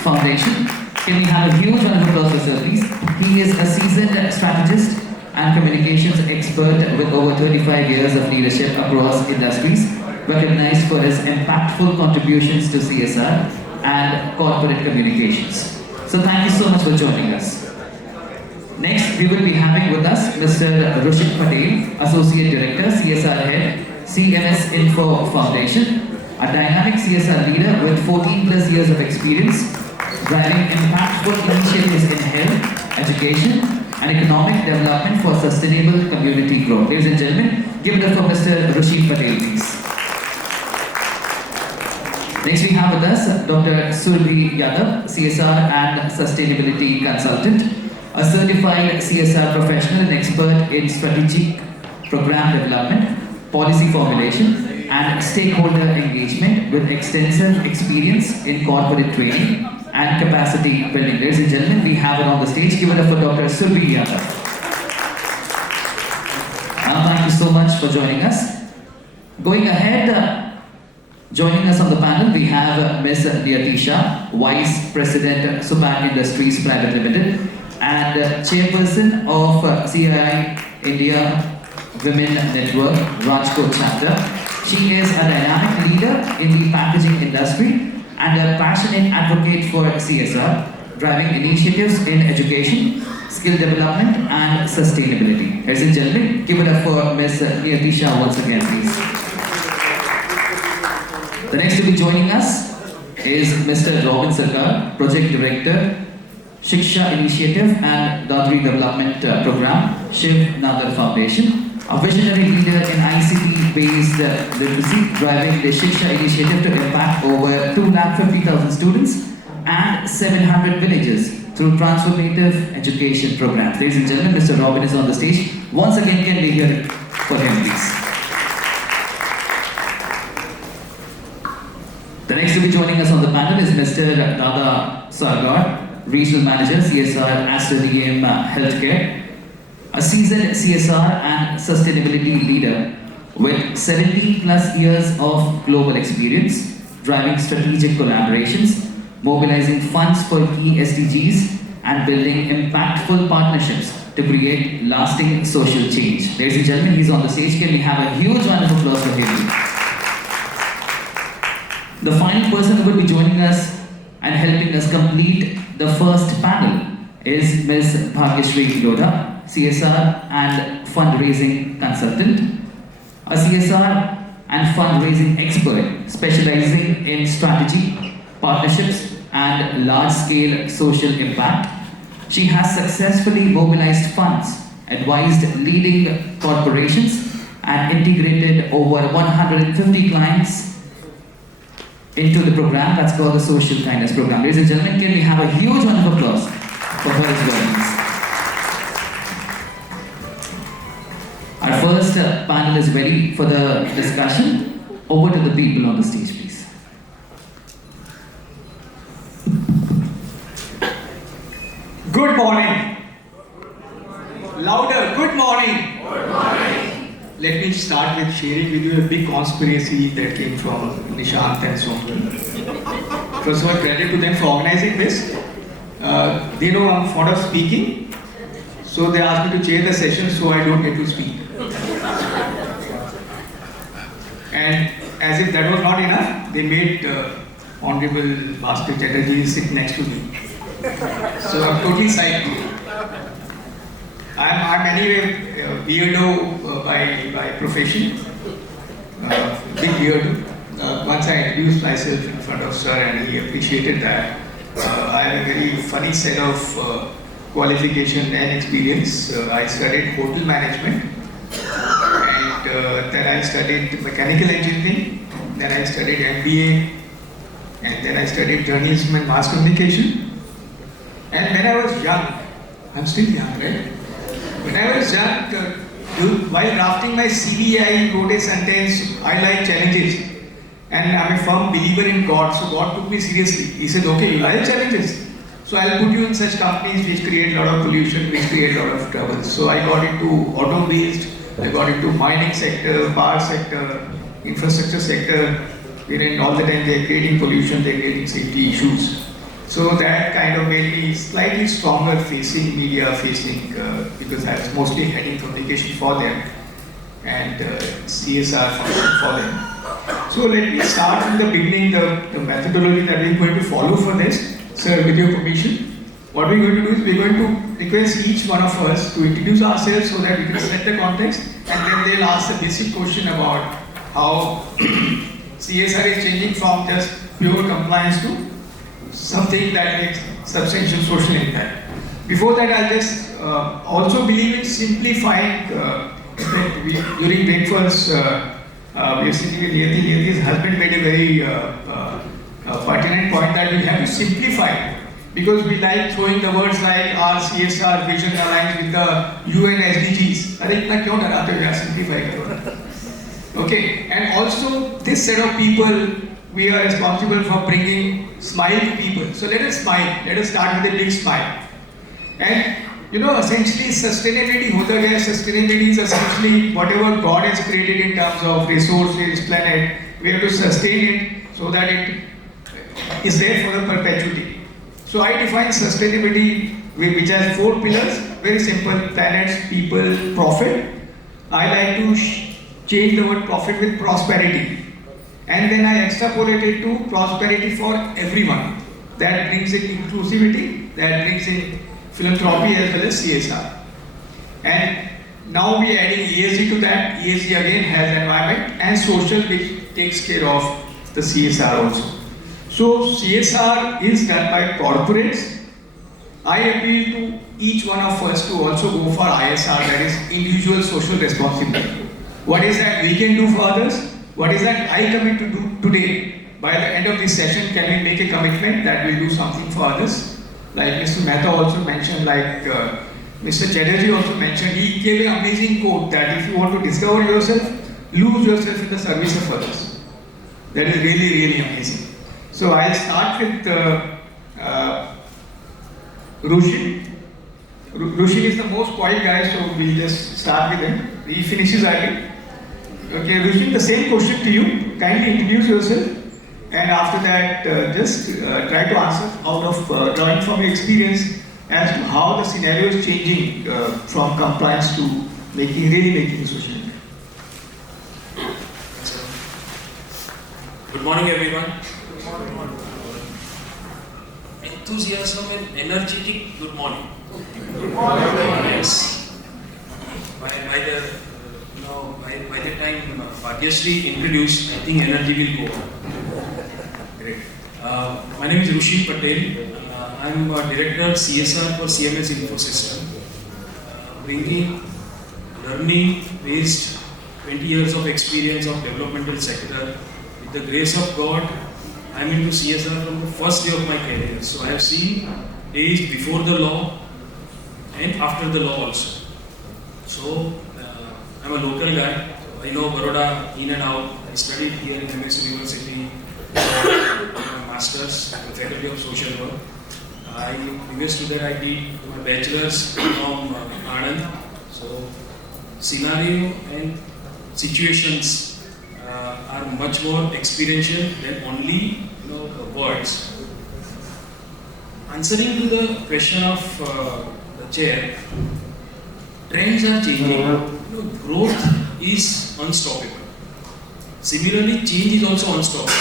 Foundation. Can we have a huge round of applause for Sir, please? He is a seasoned strategist and communications expert with over 35 years of leadership across industries, recognized for his impactful contributions to CSR and corporate communications. So thank you so much for joining us. Next, we will be having with us Mr. Rushik Patel, Associate Director, CSR Head, CNS Info Foundation, a dynamic CSR leader with 14 plus years of experience, driving impactful initiatives in health, education, and economic development for sustainable community growth. Ladies and gentlemen, give it up for Mr. Rushik Patel, please. Next, we have with us Dr. Surbhi Yadav, CSR and Sustainability Consultant, a certified CSR professional and expert in strategic program development, policy formulation, and stakeholder engagement with extensive experience in corporate training and capacity building. Ladies and gentlemen, we have it on the stage. Give it up for Dr. Surbhi Yadav. Thank you so much for joining us. Going ahead, joining us on the panel, we have Ms. Niyatisha, Vice President, Sumac Industries Private Limited, and Chairperson of CII India Women Network, Rajkot Chapter. She is a dynamic leader in the packaging industry and a passionate advocate for CSR, driving initiatives in education, skill development, and sustainability. Ladies and gentlemen, give it up for Ms. Niyatisha once again, please. The next to be joining us is Mr. Robin Sarkar, Project Director, Shiksha Initiative and Dadri Development Program, Shiv Nagar Foundation, a visionary leader in ICT-based literacy, driving the Shiksha Initiative to impact over 250,000 students and 700 villages through transformative education programs. Ladies and gentlemen, Mr. Robin is on the stage. Once again, can we hear it for him, please? The next to be joining us on the panel is Mr. Dada Sargar, Regional Manager, CSR, Aster DM Healthcare, a seasoned CSR and sustainability leader with 17 plus years of global experience, driving strategic collaborations, mobilizing funds for key SDGs, and building impactful partnerships to create lasting social change. Ladies and gentlemen, he's on the stage. Can we have a huge round of applause for him? The final person who will be joining us and helping us complete the first panel is Ms. Bhagyashri Lodha, CSR and fundraising consultant, a CSR and fundraising expert specializing in strategy, partnerships, and large-scale social impact. She has successfully mobilized funds, advised leading corporations, and integrated over 150 clients into the program that's called the Social Kindness Program. Ladies and gentlemen, can we have a huge round of applause for her as well? Our first panel is ready for the discussion. Over to the people on the stage, please. Good morning. Louder, good morning. Good morning. Let me start with sharing with you a big conspiracy that came from Nishant and Somgal. First of all, credit to them for organizing this. They know I'm fond of speaking, so they asked me to chair the session so I don't get to speak. And as if that was not enough, they made Honorable Bhaskar Chatterjee sit next to me. So I'm totally psyched. I'm anyway weirdo by profession, big weirdo. Once I introduced myself in front of Sir and he appreciated that. I have a very funny set of qualification and experience. I studied hotel management and then I studied mechanical engineering, then I studied MBA and then I studied journalism and mass communication. And when I was young, I'm still young, right? When I was young, while drafting my CV, I wrote a sentence, I like challenges. And I'm a firm believer in God, so God took me seriously. He said, okay, you like challenges. So I'll put you in such companies which create a lot of pollution, which create a lot of trouble. So I got into auto-based, I got into mining sector, power sector, infrastructure sector, wherein all the time they're creating pollution, they're creating safety issues. So that kind of made me slightly stronger facing media, because I was mostly heading communication for them and CSR function for them. So let me start from the beginning, the methodology that we're going to follow for this. Sir, with your permission, what we're going to do is we're going to request each one of us to introduce ourselves so that we can set the context, and then they'll ask the basic question about how CSR is changing from just pure compliance to something that makes substantial social impact. Before that, I'll just also believe in simplifying. During breakfast, basically, Niyati's husband made a very pertinent point that we have to simplify, because we like throwing the words like our CSR vision aligns with the UN SDGs. अरे इतना क्यों डराते हो यार, simplify करो. Okay, and also this set of people, we are responsible for bringing smile to people. So let us smile. Let us start with a big smile. And essentially sustainability hota gaya. Sustainability is essentially whatever God has created in terms of resources, planet, we have to sustain it so that it is there for the perpetuity. So I define sustainability which has 4 pillars, very simple: planets, people, profit. I like to change the word profit with prosperity. And then I extrapolate it to prosperity for everyone. That brings in inclusivity, that brings in philanthropy as well as CSR. And now we are adding ESG to that. ESG again has environment and social, which takes care of the CSR also. So CSR is done by corporates. I appeal to each one of us to also go for ISR, that is individual social responsibility. What is that we can do for others? What is that I commit to do today? By the end of this session, can we make a commitment that we'll do something for others? Like Mr. Mehta also mentioned, like Mr. Chatterjee also mentioned, he gave an amazing quote that if you want to discover yourself, lose yourself in the service of others. That is really, really amazing. So I'll start with Rushin. Rushin is the most quiet guy, so we'll just start with him. He finishes early. Okay, Rushin, the same question to you. Kindly introduce yourself, and after that, just try to answer out of drawing from your experience as to how the scenario is changing from compliance to really making social impact. Good morning, everyone. Enthusiasm and energetic good morning. Good morning. Yes. By the time Bhagyashree introduced, I think energy will go on. Great. My name is Rushin Patel. I'm Director CSR for CMS Infosystem, bringing learning-based 20 years of experience of developmental sector. With the grace of God, I'm into CSR from the first day of my career. So I have seen days before the law and after the law also. So I'm a local guy. I know Baroda in and out. I studied here in MS University, my master's in the Faculty of Social Work. Previous to that, I did my bachelor's from Anand. So scenario and situations are much more experiential than only words. Answering to the question of the chair, trends are changing. Growth is unstoppable. Similarly, change is also unstoppable.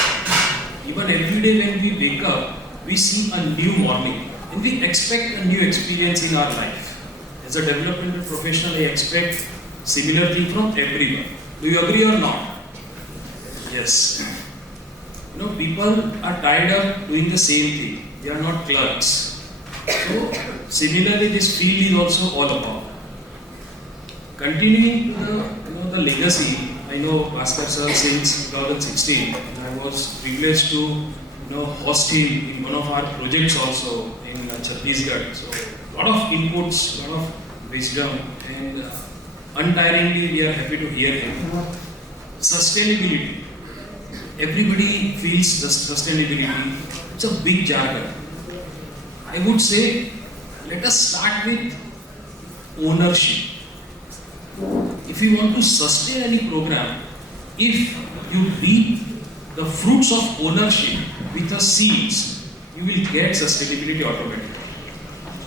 Even every day when we wake up, we see a new morning and we expect a new experience in our life. As a developmental professional, I expect similar thing from everyone. Do you agree or not? Yes. People are tired of doing the same thing. They are not clerks. So, similarly, this field is also all about. Continuing the legacy, I know Bhaskar sir since 2016, and I was privileged to host him in one of our projects also in Chhattisgarh. So a lot of inputs, a lot of wisdom, and untiringly we are happy to hear him. Sustainability. Everybody feels the sustainability. It's a big jargon. I would say, let us start with ownership. If you want to sustain any program, if you reap the fruits of ownership with the seeds, you will get sustainability automatically.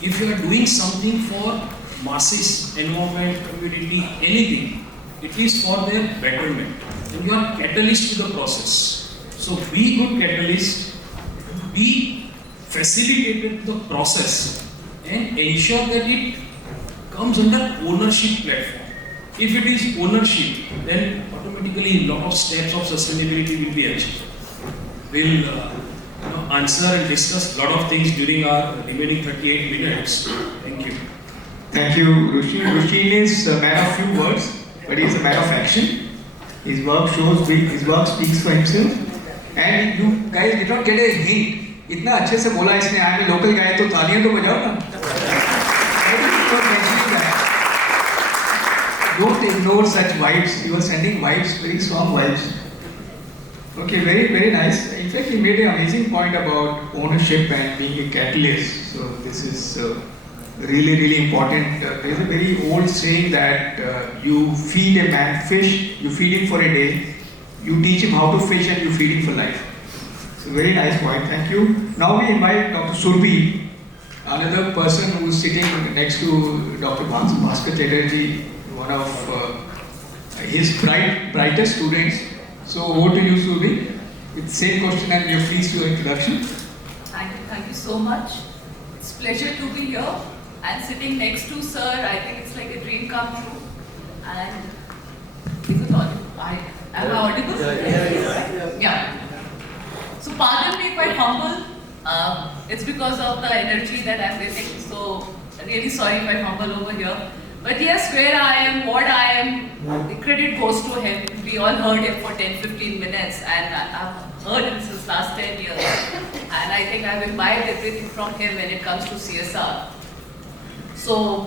If you are doing something for masses, environment, community, anything, it is for their betterment. And you are catalyst to the process. So be good catalyst, be facilitated the process, and ensure that it comes under ownership platform. If it is ownership, then automatically a lot of steps of sustainability will be achieved. We'll answer and discuss a lot of things during our remaining 38 minutes. Thank you. Thank you, Rushin. Rushin is a man of few words, but he is a man of action. His work speaks for himself. And you guys did not get a hint. इतना अच्छे से बोला इसने, I am a local guy, तो तालियां तो बजाओ ना. Don't ignore such vibes. You are sending vibes, very strong vibes. Okay, very, very nice. In fact, he made an amazing point about ownership and being a catalyst. So this is really, really important. There's a very old saying that you feed a man fish, you feed him for a day, you teach him how to fish, and you feed him for life. So very nice point. Thank you. Now we invite Dr. Surbhi, another person who is sitting next to Dr. Bhaskar Chatterjee, one of his brightest students. So over to you, Surbhi, with the same question, and you're pleased to your introduction. Thank you so much. It's a pleasure to be here and sitting next to Sir. I think it's like a dream come true. And is it audible? Am I audible? Yeah. So pardon me if I'm humble. It's because of the energy that I'm getting. So really sorry if I'm humble over here. But yes, where I am, what I am, the credit goes to him. We all heard him for 10-15 minutes, and I've heard him since last 10 years. And I think I've imbibed everything from him when it comes to CSR. So,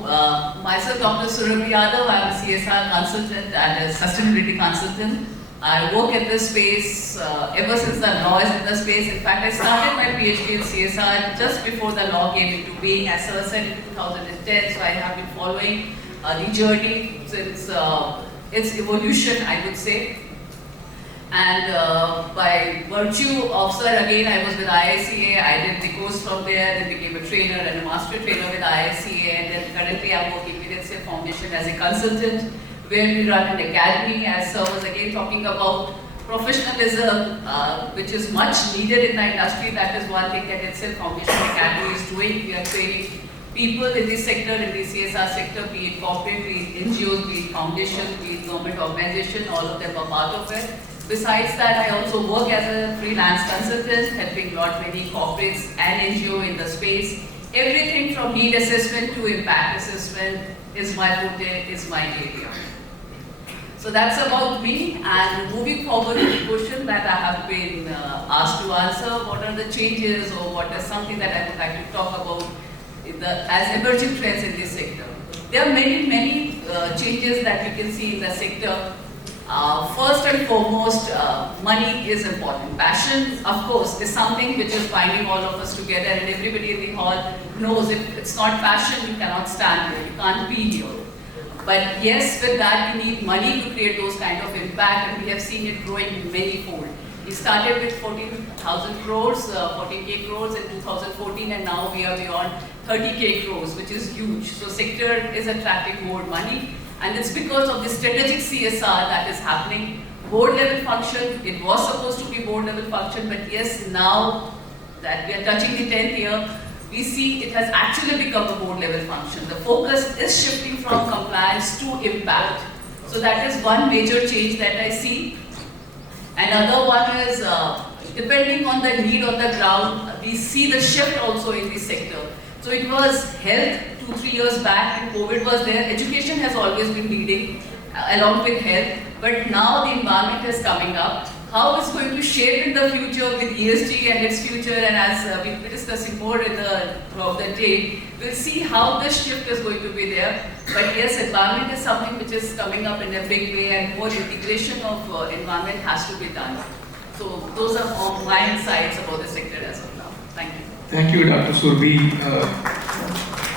myself, Dr. Surabhi Yadav, I'm a CSR consultant and a sustainability consultant. I work in this space ever since the law is in the space. In fact, I started my PhD in CSR just before the law came into being, as Sir said, in 2010. So I have been following the journey since its evolution, I would say. And by virtue of Sir, again, I was with IICA. I did the course from there, then became a trainer and a master trainer with IICA. And then currently I'm working with NCF Foundation as a consultant, where we run an academy, as Sir was again talking about professionalism, which is much needed in the industry. That is one thing that NCF Foundation Academy is doing. We are training people in this sector, in the CSR sector, be it corporate, be it NGOs, be it foundations, be it government organization, all of them are part of it. Besides that, I also work as a freelance consultant, helping many corporates and NGO in the space. Everything from need assessment to impact assessment is my forte, is my area. So that's about me, and moving forward to the question that I have been asked to answer, what are the changes or what is something that I would like to talk about as emerging trends in this sector. There are many changes that we can see in the sector. First and foremost, money is important. Passion, of course, is something which is binding all of us together, and everybody in the hall knows if it's not passion, you cannot stand here, you can't be here. But yes, with that, we need money to create those kind of impact, and we have seen it growing many-fold. We started with 14,000 crores, 14K crores in 2014, and now we are beyond 30K crores, which is huge. So sector is attracting more money, and it's because of the strategic CSR that is happening. Board level function, it was supposed to be board level function, but yes, now that we are touching the 10th year, we see it has actually become a board level function. The focus is shifting from compliance to impact. So that is one major change that I see. Another one is, depending on the need on the ground, we see the shift also in the sector. So it was health 2-3 years back, and COVID was there. Education has always been leading along with health, but now the environment is coming up. How it's going to shape in the future with ESG and its future, and as we'll be discussing more throughout the day, we'll see how this shift is going to be there. But yes, environment is something which is coming up in a big way, and more integration of environment has to be done. So those are all my insights about the sector as of now. Thank you. Thank you, Dr. Surbhi.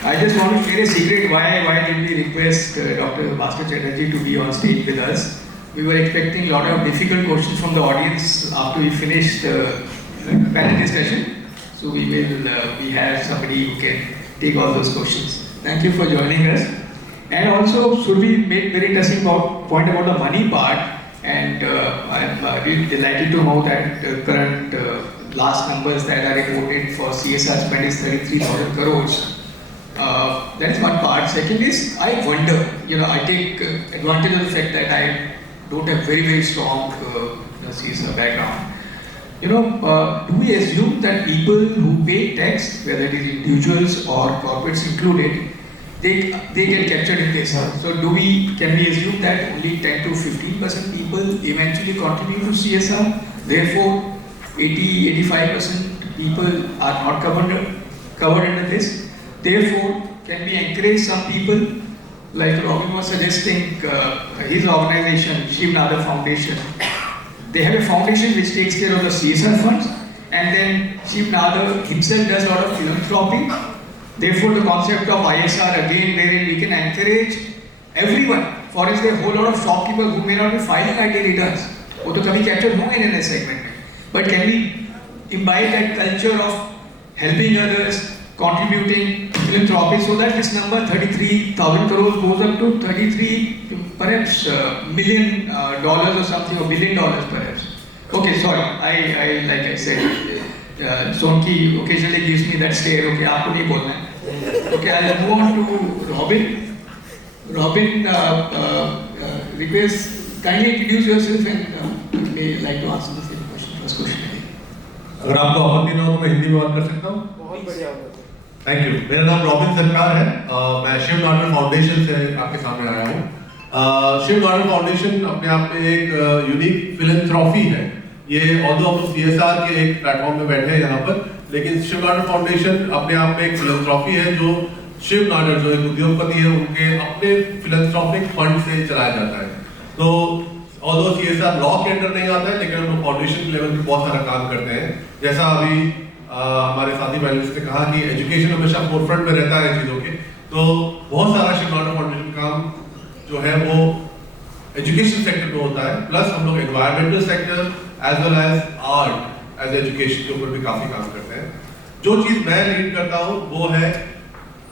I just want to share a secret. Why did we request Dr. Bhaskar Chatterjee to be on stage with us? We were expecting a lot of difficult questions from the audience after we finished the panel discussion. So we have somebody who can take all those questions. Thank you for joining us. And also, Survi made very interesting point about the money part. And I'm really delighted to know that the current last numbers that are reported for CSR spend is 33,000 crores. That's one part. Second is, I wonder, I take advantage of the fact that I don't have very strong CSR background. Do we assume that people who pay tax, whether it is individuals or corporates included, they get captured in this? So can we assume that only 10 to 15% people eventually contribute to CSR? Therefore, 80-85% people are not covered under this. Therefore, can we encourage some people, like Robin was suggesting, his organization, Shiv Nadar Foundation, they have a foundation which takes care of the CSR funds, and then Shiv Nadar himself does a lot of philanthropy. Therefore, the concept of ISR again, wherein we can encourage everyone. For instance, a whole lot of shopkeepers who may not be filing IT returns, वो तो कभी captured होंगे in a segment. But can we imbibe that culture of helping others, contributing philanthropy, so that this number 33,000 crores goes up to 33 perhaps million dollars or something, or $1 billion perhaps. Okay, sorry, I like I said, Sonki occasionally gives me that stare. Okay, आपको नहीं बोलना है. Okay, I'll move on to Robin. Robin, request, kindly introduce yourself and you may like to answer the same question, first question. अगर आपको आपत्ति न हो तो मैं हिंदी में बात कर सकता हूँ? बहुत बढ़िया. Thank you. मेरा नाम रॉबिन सरकार है. मैं शिव नाडर फाउंडेशन से आपके सामने आया हूँ. शिव नाडर फाउंडेशन अपने आप में एक यूनिक फिलैंथ्रोपी है. ये ऑल्दो हम लोग CSR के एक प्लेटफॉर्म में बैठे हैं यहाँ पर, लेकिन शिव नाडर फाउंडेशन अपने आप में एक फिलैंथ्रोपी है जो शिव नाडर जो एक उद्योगपति है उनके अपने फिलैंथ्रोपिक फंड से चलाया जाता है. तो ऑल्दो CSR लॉ के अंडर नहीं आता है, लेकिन हम लोग फाउंडेशन लेवल पे बहुत सारा काम करते हैं. जैसा अभी हमारे साथी पैनलिस्ट ने कहा कि एजुकेशन हमेशा फोरफ्रंट में रहता है चीज़ों के, तो बहुत सारा शिव नाडर फाउंडेशन काम जो है वो एजुकेशन सेक्टर में होता है. प्लस हम लोग environmental sector as well as art as education के ऊपर भी काफी काम करते हैं. जो चीज मैं लीड करता हूँ वो है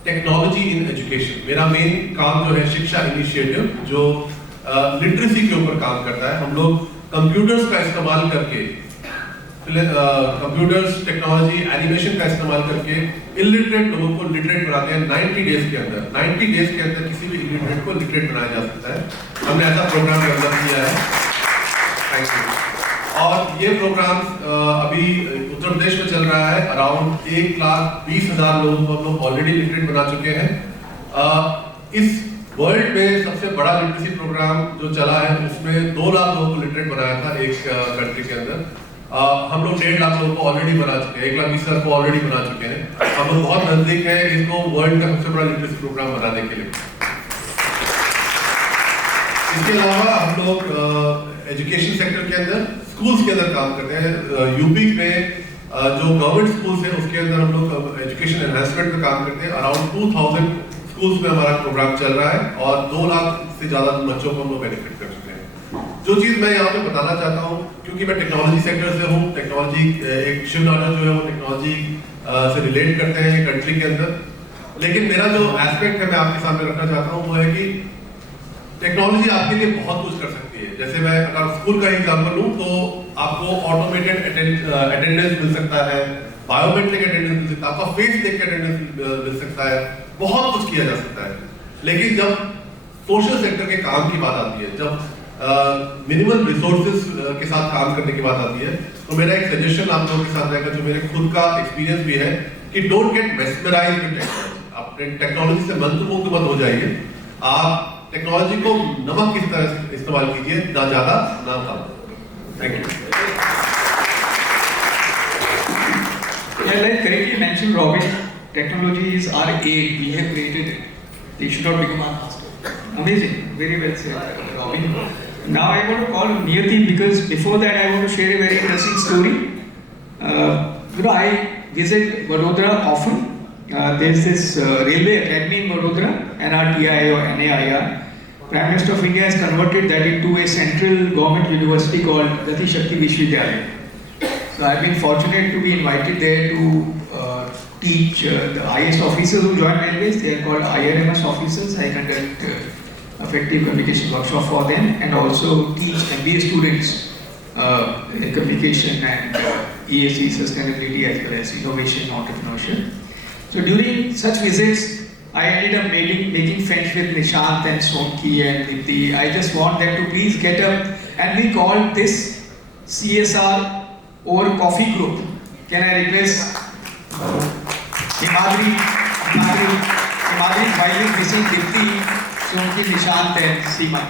टेक्नोलॉजी इन एजुकेशन. मेरा मेन काम जो है शिक्षा इनिशिएटिव जो लिटरेसी के ऊपर काम करता है. हम लोग कंप्यूटर्स का इस्तेमाल करके कंप्यूटर्स टेक्नोलॉजी एनिमेशन का इस्तेमाल करके इलिटरेट लोगों को लिटरेट बनाते हैं 90 डेज के अंदर. 90 डेज के अंदर किसी भी इलिटरेट को लिटरेट बनाया जा सकता है. हमने ऐसा प्रोग्राम डेवलप किया है. Thank you. और ये प्रोग्राम अभी उत्तर प्रदेश में चल रहा है. अराउंड 1,20,000 लोगों को हम लोग ऑलरेडी लिटरेट बना चुके हैं. इस वर्ल्ड में सबसे बड़ा लिटरेसी प्रोग्राम जो चला है उसमें 2 लाख लोगों को लिटरेट बनाया था एक कंट्री के अंदर. हम लोग 1.5 लाख लोगों को ऑलरेडी बना चुके हैं. 1,20,000 को ऑलरेडी बना चुके हैं. हम लोग बहुत नजदीक है इसको वर्ल्ड का सबसे बड़ा लिटरेसी प्रोग्राम बनाने के लिए. इसके अलावा हम लोग एजुकेशन सेक्टर के अंदर स्कूल्स के अंदर काम करते हैं. यूपी में जो गवर्नमेंट स्कूल्स हैं उसके अंदर हम लोग एजुकेशन एनहांसमेंट पे काम करते हैं. अराउंड 2,000 स्कूल्स में हमारा प्रोग्राम चल रहा है और 2 लाख से ज़्यादा बच्चों को हम लोग बेनिफिट कर चुके हैं. जो चीज़ मैं यहाँ पे बताना चाहता हूँ, क्योंकि मैं टेक्नोलॉजी सेक्टर से हूँ, टेक्नोलॉजी एक शिव नाडर जो है वो टेक्नोलॉजी से रिलेट करते हैं कंट्री के अंदर. लेकिन मेरा जो एस्पेक्ट है मैं आपके सामने रखना चाहता हूँ वो है कि टेक्नोलॉजी आपके लिए बहुत कुछ कर सकती है. जैसे मैं अगर स्कूल का एग्जांपल लूँ तो आपको ऑटोमेटेड अटेंडेंस मिल सकता है, बायोमेट्रिक अटेंडेंस मिल सकता है, आपका फेस देख के अटेंडेंस मिल सकता है, बहुत कुछ किया जा सकता है. लेकिन जब सोशल सेक्टर के काम की बात आती है, जब मिनिमल रिसोर्सेज के साथ काम करने की बात आती है, तो मेरा एक सजेशन आप लोगों के साथ रहेगा जो मेरे खुद का एक्सपीरियंस भी है कि don't get mesmerised with technology. आप टेक्नोलॉजी से मंत्रमुग्ध मत हो जाइए. आप टेक्नोलॉजी को नमक की तरह से इस्तेमाल कीजिए, ना ज्यादा ना कम. Thank you. Yeah, like correctly mentioned, Robin, technology is our aid. We have created it. They should not become our master. Amazing, very well said, Robin. Now I want to call Niyati because before that I want to share a very interesting story. I visit Vadodara often. There's this railway academy in Vadodara, NRTI or NAIR. Prime Minister of India has converted that into a central government university called Gati Shakti Vishwavidyalaya. So I've been fortunate to be invited there to teach the IS officers who join railways. They are called IRMS officers. I conduct effective communication workshop for them and also teach MBA students in communication and ESG sustainability as well as innovation and entrepreneurship. So during such visits, I ended up making friends with Nishant and Sonki and Niti. I just want them to please get up, and we call this CSR over coffee group. Can I request Himadri while missing Niti, Sonki, Nishant and Seema.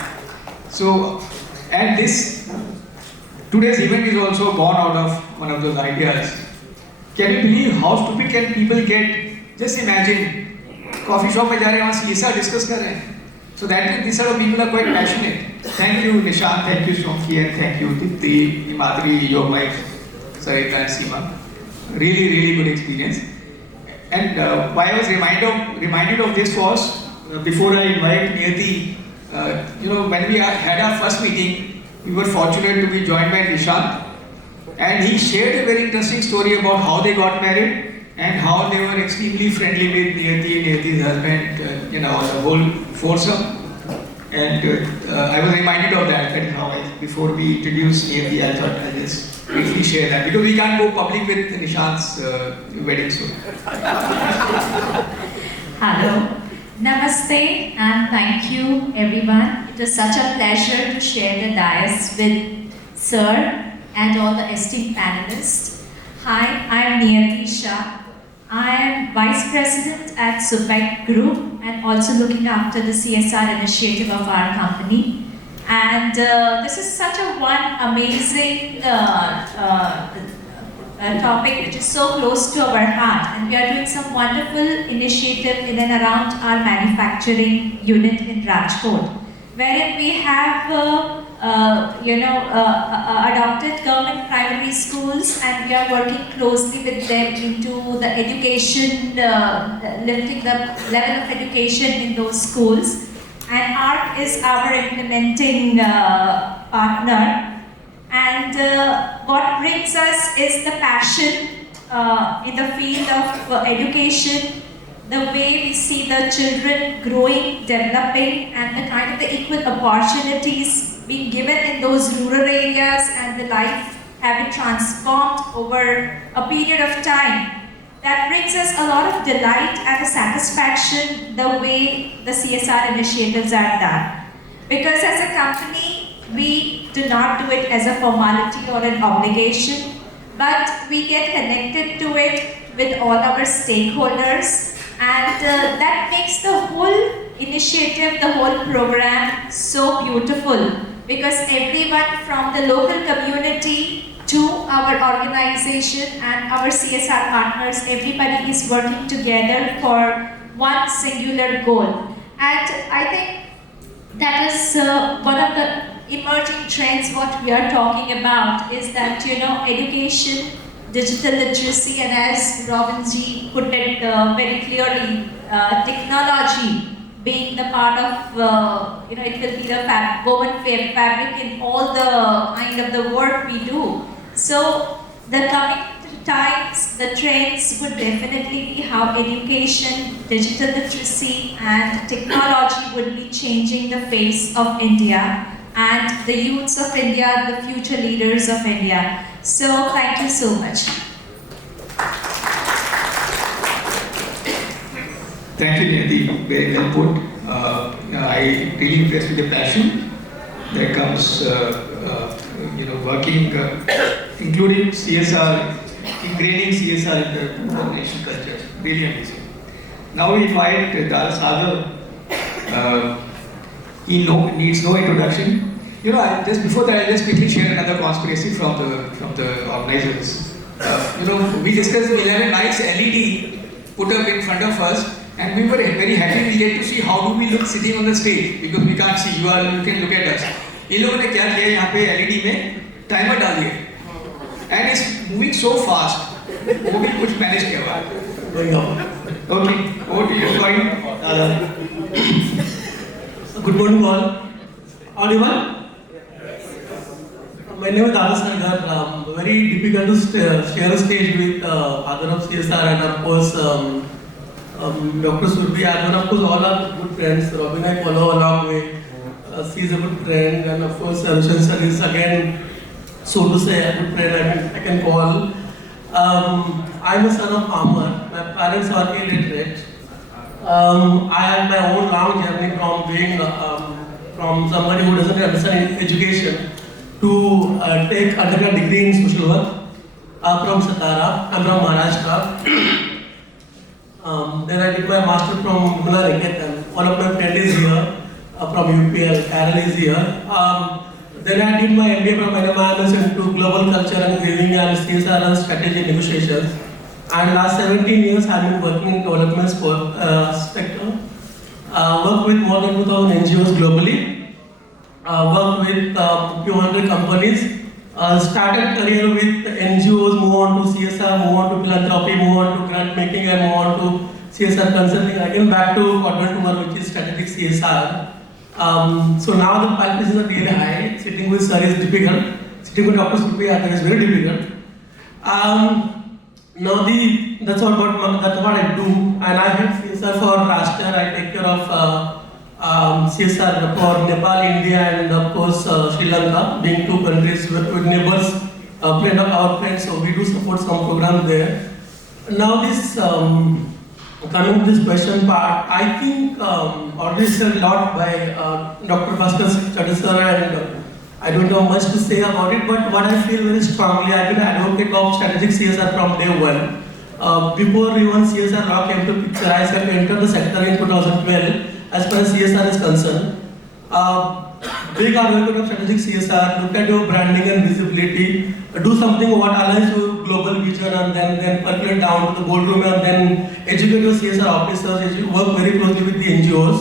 So, and today's event is also born out of one of those ideas. Can you believe how stupid can people get? Just imagine. Coffee shop में जा रहे हैं, वहाँ CSR discuss कर रहे हैं. So that means these sort of people are quite passionate. Thank you Nishant, thank you Sonki, and thank you Dipti, Himadri, your wife, Sarita and Seema. Really, really good experience. And why I was reminded of this was before I invite Niyati, when we had our first meeting, we were fortunate to be joined by Nishant, and he shared a very interesting story about how they got married. And how they were extremely friendly with Niyati's husband, the whole foursome. And I was reminded of that. That is how before we introduced Niyati, I thought I'll just briefly share that. Because we can't go public with Nishant's wedding story. Hello, Namaste, and thank you everyone. It was such a pleasure to share the dais with Sir and all the esteemed panelists. Hi, I'm Niyati Shah. I am Vice President at Supec Group and also looking after the CSR initiative of our company. And this is such a amazing topic which is so close to our heart. And we are doing some wonderful initiative in and around our manufacturing unit in Rajkot, wherein we have adopted government primary schools, and we are working closely with them into the education, lifting the level of education in those schools. And ARC is our implementing partner. And what brings us is the passion in the field of education, the way we see the children growing, developing, and the kind of the equal opportunities being given in those rural areas, and the life having transformed over a period of time. That brings us a lot of delight and a satisfaction the way the CSR initiatives are done. Because as a company, we do not do it as a formality or an obligation, but we get connected to it with all our stakeholders, and that makes the whole initiative, the whole program so beautiful, because everyone from the local community to our organization and our CSR partners, everybody is working together for one singular goal. And I think that is one of the emerging trends what we are talking about, is that education, digital literacy, and as Robinji put it very clearly, technology being the part of, it will be the woven fabric in all the kind of the work we do. So the coming times, the trends would definitely be how education, digital literacy, and technology would be changing the face of India, and the youths of India, the future leaders of India. So thank you so much. Thank you, Nidhi. Very well put. I really impressed with the passion that comes, working, including CSR, ingraining CSR in the nation culture. Really amazing. Now we invite Dal Sagar. He needs no introduction. Just before that, I'll just quickly share another conspiracy from the organizers. We discussed 11 nights LED put up in front of us, and we were very happy we get to see how do we look sitting on the stage, because we can't see. You can look at us. इन लोगों ने क्या किया यहाँ पे LED में timer डाल दिया, and it's moving so fast. वो भी कुछ मैनेज किया हुआ है. Okay, over to you. Sorry. Good morning all. Everyone. My name is Dal Sagar. very difficult to share a stage with other of CSR and of course Dr. Surbi and of course all are good friends. Robin I follow along with. She is a good friend and of course Roshan sir is again, so to say, a good friend I can call. I'm a son of farmer. My parents are illiterate. I had my own long journey from being from somebody who doesn't understand education to take undergrad degree in social work from Satara. I'm from Maharashtra. Then I did my master from Mula Niketan. One of my friends is here from UPL. Carol is here. Then I did my MBA from NMIMS into global culture and grieving and CSR and strategy negotiations. And last 17 years I've been working in development sector. Worked with more than 2,000 NGOs globally. Worked with few hundred companies. Started career with NGOs, move on to CSR, move on to philanthropy, move on to grant making, and move on to CSR consulting. Again back to quadrant 1, which is strategic CSR. So now the palpitations are really high. Sitting with sir is difficult. Sitting with Dr. Surbi is very difficult. Now that's what I do. And I have CSR for Rashtra. I take care of CSR for Nepal, India, and of course Sri Lanka, being two countries with neighbors, friend of our friends. So we do support some programs there. Now this. Coming to this question part, I think already said a lot by Dr. Bhaskar sir, and I don't have much to say about it, but what I feel very strongly, I've been an advocate of strategic CSR from day one. Before even CSR law came to picture, I entered the sector in 2012 as far as CSR is concerned. Big advocate of strategic CSR, look at your branding and visibility, do something what aligns to global vision and then percolate down to the boardroom and then educate your CSR officers, work very closely with the NGOs.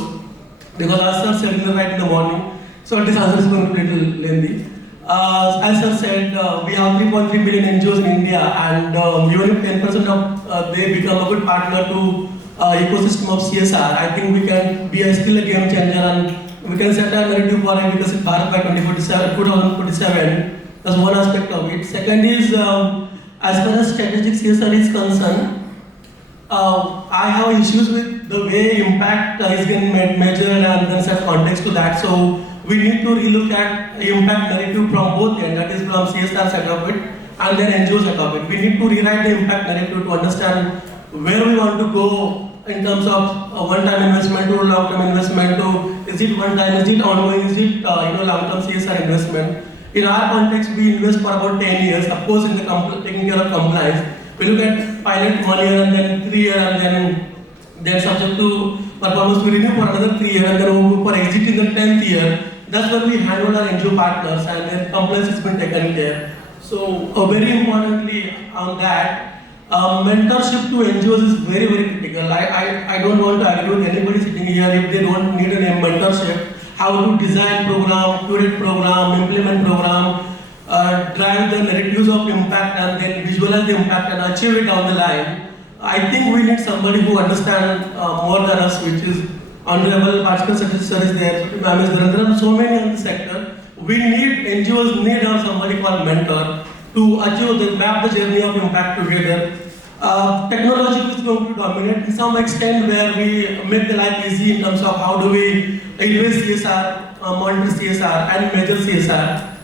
Because as sir said right in the morning, so this answer is going to be a little lengthy. As sir said, we have 3.3 billion NGOs in India and even if 10% of they become a good partner to ecosystem of CSR, I think we can be still a game changer and we can set a narrative for a because Bharat by 2047. That's one aspect of it. Second is, as far as strategic CSR is concerned, I have issues with the way impact is getting measured and then set context to that. So we need to relook at impact narrative from both ends, that is from CSR side of it and then NGO side of it. We need to rewrite the impact narrative to understand where we want to go in terms of one-time investment to long-term investment to is it one-time, is it ongoing, is it long-term CSR investment. In our context, we invest for about 10 years. Of course, in the taking care of compliance, we look at pilot 1 year and then 3 years and then subject to performance we renew for another 3 years and then we move for exit in the 10th year. That's when we hand over our NGO partners and then compliance has been taken care. So very importantly on that, mentorship to NGOs is very, very critical. I don't want to argue with anybody sitting here if they don't need a mentorship. How to design program, curate program, implement program, drive the narratives of impact and then visualize the impact and achieve it down the line. I think we need somebody who understands more than us, which is Honorable Bhaskar sir is there, Ma'am is there, there are so many in the sector. We need, NGOs need somebody called mentor to achieve the map the journey of impact together. Technology is going to dominate in some extent where we make the life easy in terms of how do we invest CSR, monitor CSR and measure CSR.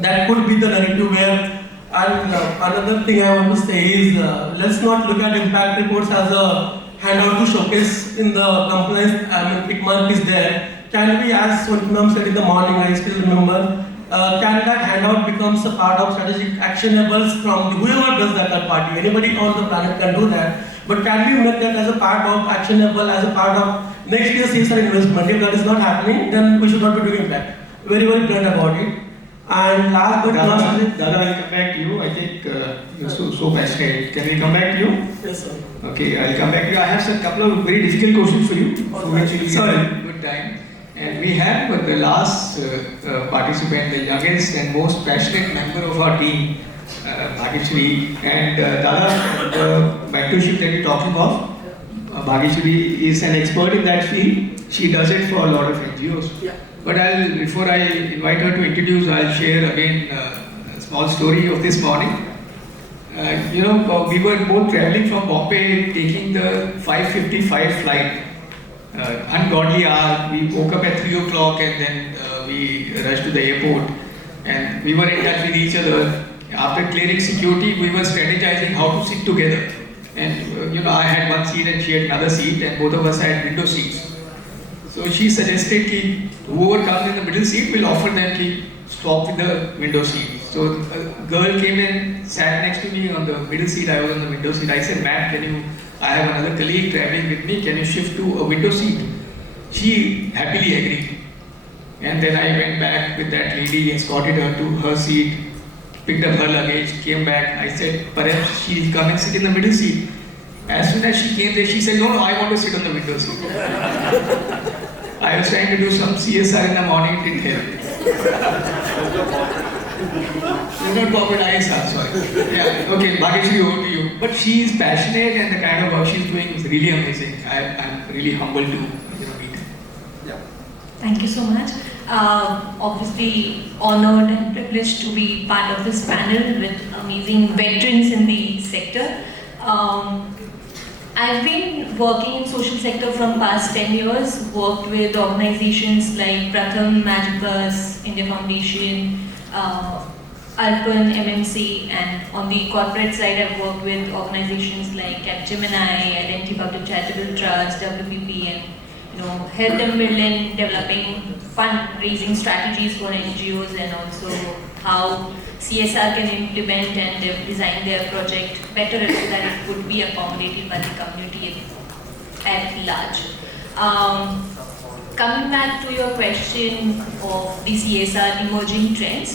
That could be the narrative where, and another thing I want to say is let's not look at impact reports as a handout to showcase in the compliance, tick mark is there. Can we, as Ma'am said in the morning, I still remember, can that handout becomes a part of strategic actionables from whoever does that party? Anybody on the planet can do that. But can we make that as a part of actionable, as a part of next year's CSR investment? If that is not happening, then we should not be doing that. Very, very blunt about it. And last but not least, Dada, I'll come back to you. I think you're so passionate. Can we come back to you? Yes, sir. Okay, I'll come back to you. I have a couple of very difficult questions for you, for which you'll get a good time. And we have the last participant, the youngest and most passionate member of our team, Bhageshwari. And Dada, the mentorship that you're talking of, Bhageshwari is an expert in that field. She does it for a lot of NGOs. Yeah. But before I invite her to introduce, I'll share again small story of this morning. We were both traveling from Bombay, taking the 5:55 flight. Ungodly hour. We woke up at 3 o'clock and then we rushed to the airport. And we were in touch with each other. After clearing security, we were strategizing how to sit together. And I had one seat and she had another seat, and both of us had window seats. So she suggested that whoever comes in the middle seat will offer them to stop with the window seat. So a girl came and sat next to me on the middle seat. I was on the window seat. I said, "Ma'am, I have another colleague traveling with me. Can you shift to a window seat?" She happily agreed. And then I went back with that lady, escorted her to her seat, picked up her luggage, came back. I said, "Perhaps she'll come and sit in the middle seat." As soon as she came there, she said, "No, I want to sit on the window seat." I was trying to do some CSR in the morning, it didn't help. Not corporate ISR, sorry. Yeah, okay, Bhageshri, over to you. But she is passionate and the kind of work she's doing is really amazing. I'm really humbled to meet her. Yeah. Thank you so much. Obviously honored and privileged to be part of this panel with amazing veterans in the sector. I've been working in social sector from past 10 years, worked with organizations like Pratham, Magic Bus, India Foundation, Arpan, MMC, and on the corporate side I've worked with organizations like Capgemini, Identity Public Charitable Trust, WPP, and help them build in developing fundraising strategies for NGOs, and also how CSR can implement and design their project better so that it would be accommodated by the community at large. Coming back to your question of the CSR emerging trends,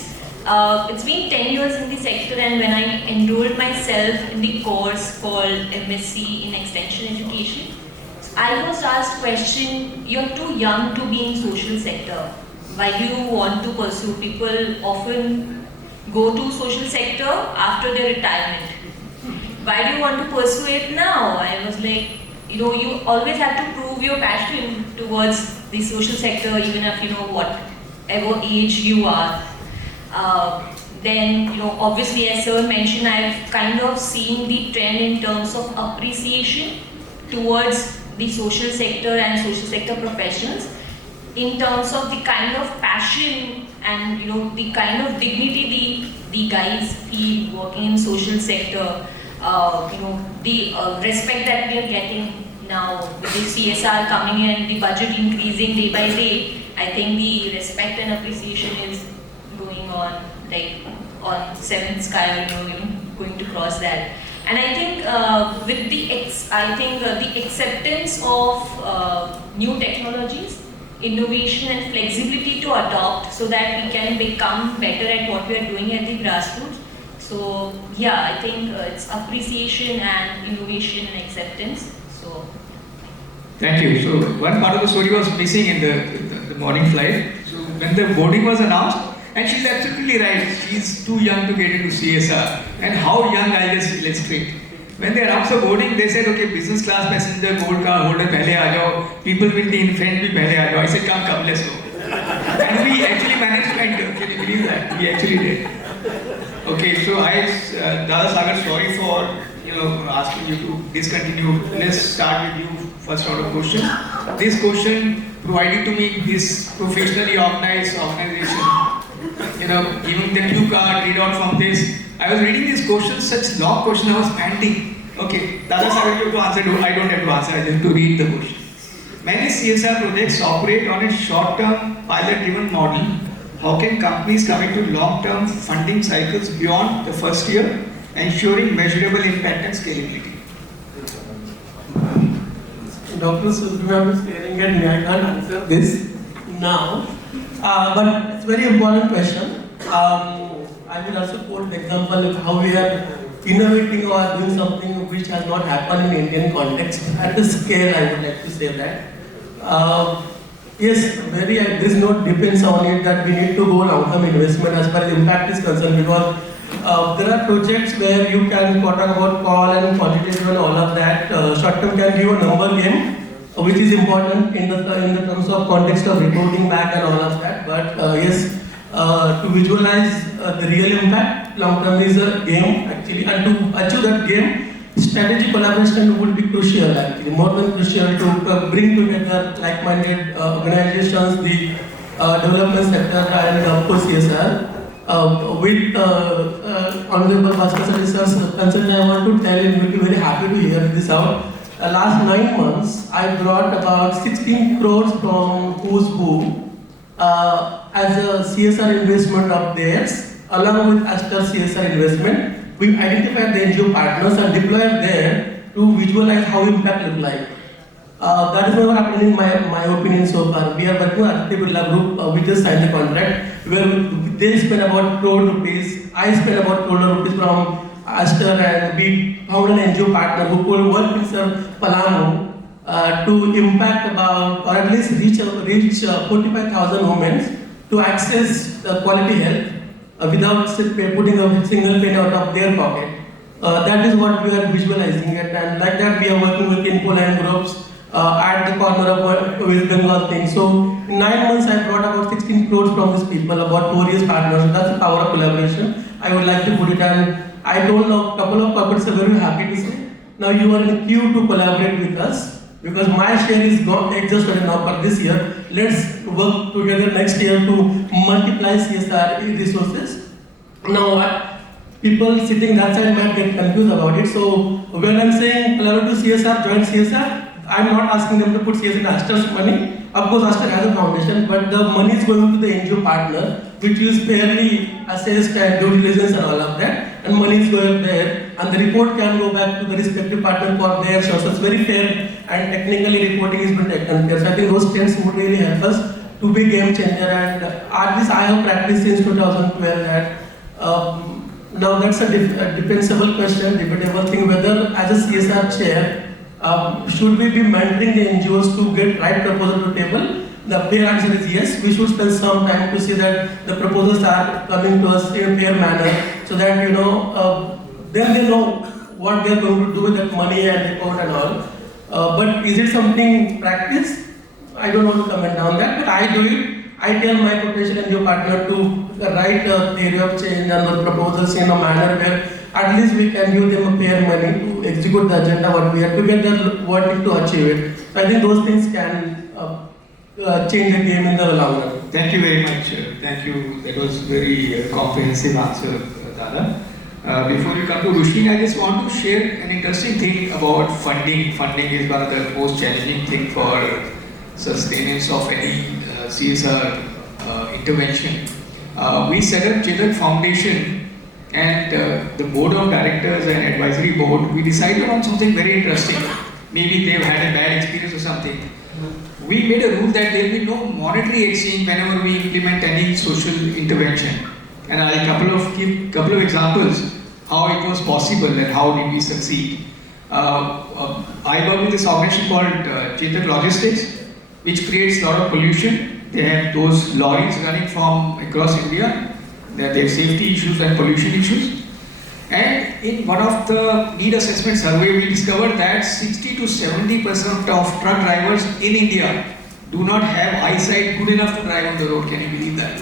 it's been 10 years in the sector, and when I enrolled myself in the course called MSc in Extension Education, I was asked question, "You're too young to be in social sector. Why do you want to pursue?" People often go to social sector after their retirement. Why do you want to pursue it now? I was like, you always have to prove your passion towards the social sector, even if whatever age you are. Then, obviously, as Sir mentioned, I've kind of seen the trend in terms of appreciation towards the social sector and social sector professionals, in terms of the kind of passion and the kind of dignity the guys feel working in social sector. The respect that we are getting now with the CSR coming in and the budget increasing day by day, I think the respect and appreciation is going on on seventh sky, going to cross that. And I think with the acceptance of new technologies, innovation and flexibility to adopt, so that we can become better at what we are doing at the grassroots. So yeah, I think it's appreciation and innovation and acceptance. So thank you. So one part of the story was missing in the morning flight. So when the boarding was announced, and she's absolutely right, she's too young to get into CSR. And how young, I'll just illustrate. When they announced the boarding, they said, "Okay, business class passenger, gold card holder, pehle aa jao. People with the infant bhi pehle aa jao." I said, come, let's go. And we actually managed to enter. Can you believe that? We actually did. Okay, so Dada Sagar, sorry for asking you to discontinue. Let's start with you first round of questions. This question provided to me this professionally organized organization. Giving the cue card, read out from this. I was reading these questions, such long questions, I was panting. Okay, Dada Sagar, you have to answer. I don't have to answer, I just have to read the question. Many CSR projects operate on a short-term, pilot-driven model. How can companies commit to long-term funding cycles beyond the first year, ensuring measurable impact and scalability? Dr. Subramanian is staring at me. I can't answer this now. But it's a very important question. I will also quote the example of how we are innovating or doing something which has not happened in Indian context. At the scale, I would like to say that. Yes, this note depends on it that we need to go long-term investment as far as impact is concerned, because there are projects where you can call and quantitative and all of that. Short-term can give a number game, which is important in the terms of context of reporting back and all of that. But yes, to visualize the real impact, long term is a game actually, and to achieve that game, strategy collaboration would be crucial actually, more than crucial to bring together like-minded organizations, the development sector and of course CSR. With Honorable Bhaskar Sir's consent, I want to tell you, will be very happy to hear this out. Last 9 months, I brought about 16 crores from Who's Who as a CSR investment of theirs, along with Aster CSR investment. We identified the NGO partners and deployed there to visualize how impact look like. That is never happened in my opinion so far. We are working with Aditya Birla Group, we just signed the contract, where they spend about crore rupees, I spend about crore rupees from Aster, and we found an NGO partner who could work with Palamu to impact about, or at least reach 45,000 women to access quality health without putting a single penny out of their pocket. That is what we are visualizing it, and like that we are working with Infoline groups at the corner of West Bengal thing. So in 9 months I brought about 16 crores from these people, about 4 years partners. That's the power of collaboration. I would like to put it, and I told a couple of corporates are very happy to say, now you are in queue to collaborate with us, because my share is not exhausted now for this year. Let's work together next year to multiply CSR resources. Now, people sitting that side might get confused about it. So when I'm saying collaborate to CSR, join CSR, I'm not asking them to put CSR in Aster's money. Of course, Aster has a foundation, but the money is going to the NGO partner, which is fairly assessed and due diligence and all of that, and money is going there, and the report can go back to the respective partner for their share. So it's very fair, and technically reporting is been taken care. So I think those trends would really help us to be game changer. And at this I have practiced since 2012 that now that's a defensible question, debatable thing, whether as a CSR chair, should we be mentoring the NGOs to get right proposal to table? The fair answer is yes. We should spend some time to see that the proposals are coming to us in a fair manner, so that then they know what they are going to do with that money and report and all. But is it something practice? I don't want to comment on that, but I do it. I tell my potential NGO partner to write a theory of change and proposals in a manner where at least we can give them a fair money to execute the agenda what we are together wanting to achieve it. So I think those things can change the game in the long run. Thank you very much. Thank you. That was very comprehensive answer, Dada. Before you come to Rushni, I just want to share an interesting thing about funding. Funding is one of the most challenging thing for sustenance of any CSR intervention. We set up Chetak Foundation, and the board of directors and advisory board, we decided on something very interesting. Maybe they've had a bad experience or something. We made a rule that there will be no monetary exchange whenever we implement any social intervention. And I'll give couple of examples how it was possible and how did we succeed. I work with this organization called Chetak Logistics, which creates a lot of pollution. They have those lorries running from across India. There are safety issues and pollution issues. And in one of the need assessment survey, we discovered that 60 to 70% of truck drivers in India do not have eyesight good enough to drive on the road. Can you believe that?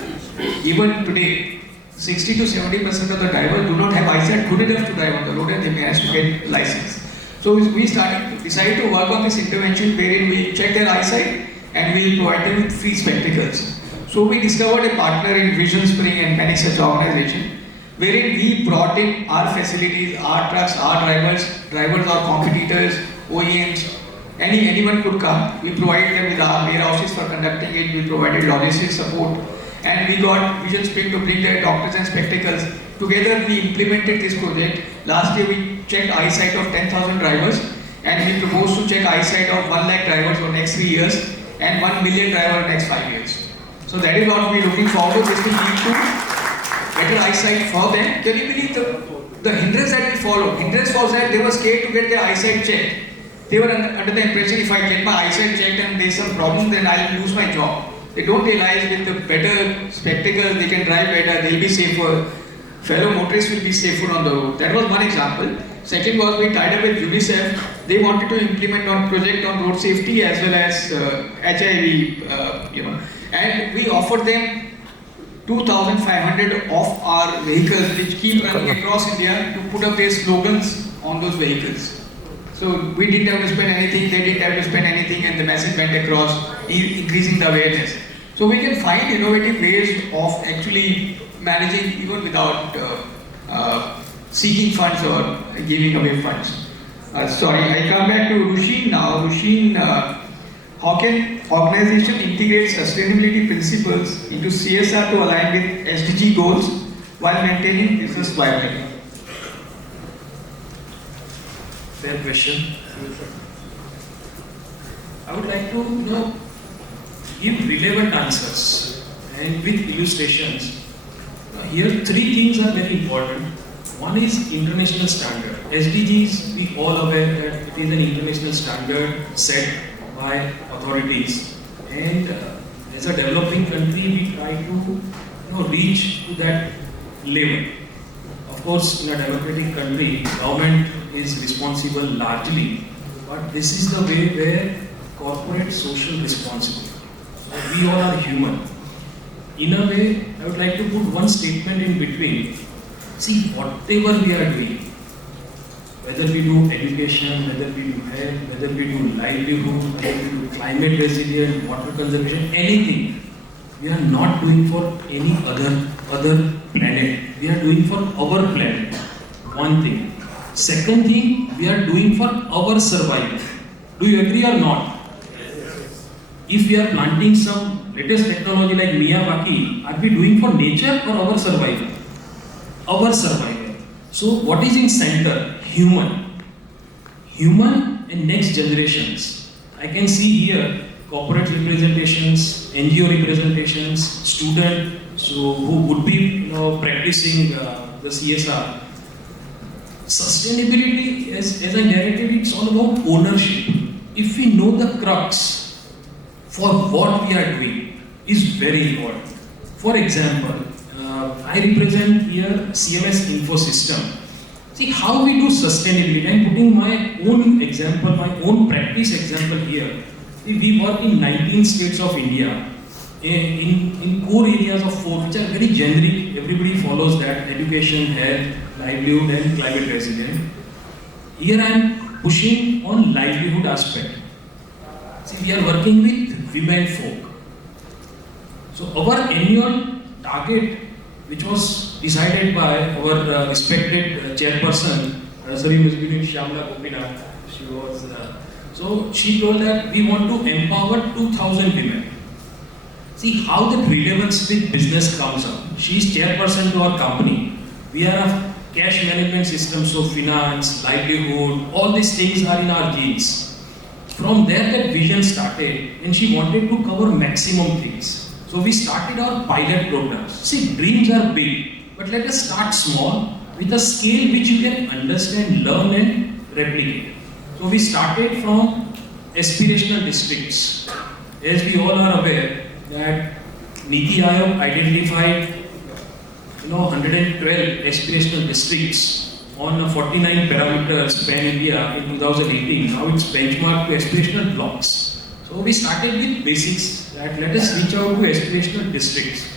Even today, 60 to 70% of the drivers do not have eyesight good enough to drive on the road, and they manage to get license. So we decided to work on this intervention wherein we check their eyesight and we provide them with free spectacles. So we discovered a partner in Vision Spring and many such organizations, wherein we brought in our facilities, our trucks, our drivers or competitors, OEMs, anyone could come. We provided them with our warehouses for conducting it, we provided logistics support, and we got Vision Spring to bring their doctors and spectacles. Together we implemented this project. Last year we checked eyesight of 10,000 drivers, and we proposed to check eyesight of 1 lakh drivers for next 3 years and 1 million drivers next 5 years. So that is what we are looking forward. This will lead to better eyesight for them. Can you believe the hindrance that we follow? Hindrance was that they were scared to get their eyesight checked. They were under the impression if I get my eyesight checked and there's some problem, then I'll lose my job. They don't realize with the better spectacles they can drive better, they'll be safer. Fellow motorists will be safer on the road. That was one example. Second was we tied up with UNICEF. They wanted to implement a project on road safety as well as HIV, and we offered them 2,500 of our vehicles which keep running across India to put up their slogans on those vehicles. So we didn't have to spend anything, they didn't have to spend anything, and the message went across, increasing the awareness. So we can find innovative ways of actually managing even without seeking funds or giving away funds. Sorry, I come back to Rushin now. Rushin, how can organization integrate sustainability principles into CSR to align with SDG goals while maintaining business viability? Fair question. I would like to give relevant answers and with illustrations. Here, three things are very important. One is international standard. SDGs, we all aware that it is an international standard set by authorities. And as a developing country, we try to reach to that level. Of course, in a democratic country, government is responsible largely, but this is the way where corporate social responsibility. So we all are human. In a way, I would like to put one statement in between. See, whatever we are doing, whether we do education, whether we do health, whether we do livelihood, whether we do climate resilient, water conservation, anything, we are not doing for any other planet. We are doing for our planet. One thing. Second thing, we are doing for our survival. Do you agree or not? If we are planting some latest technology like Miyawaki, are we doing for nature or our survival? Our survival. So what is in center? Human. Human and next generations. I can see here corporate representations, NGO representations, student who would be practicing the CSR. Sustainability, as I narrated, it's all about ownership. If we know the crux for what we are doing is very important. For example, I represent here CMS Info System. See how we do sustainability. I'm putting my own example, my own practice example here. We work in 19 states of India in core areas of 4, which are very generic. Everybody follows that: education, health, livelihood, and climate resilient. Here I am pushing on livelihood aspect. See, we are working with women folk. So our annual target, which was decided by our respected chairperson, Shyamla Gopinath, she was. So she told that we want to empower 2,000 women. See how the relevance with business comes up. She is chairperson to our company. We are a cash management system, so finance, livelihood, all these things are in our genes. From there that vision started, and she wanted to cover maximum things. So we started our pilot programs. See, dreams are big, but let us start small with a scale which you can understand, learn and replicate. So we started from aspirational districts. As we all are aware that Niti Aayog identified 112 aspirational districts on 49 parameters pan-India in 2018. Now it's benchmarked to aspirational blocks. So we started with basics that let us reach out to aspirational districts.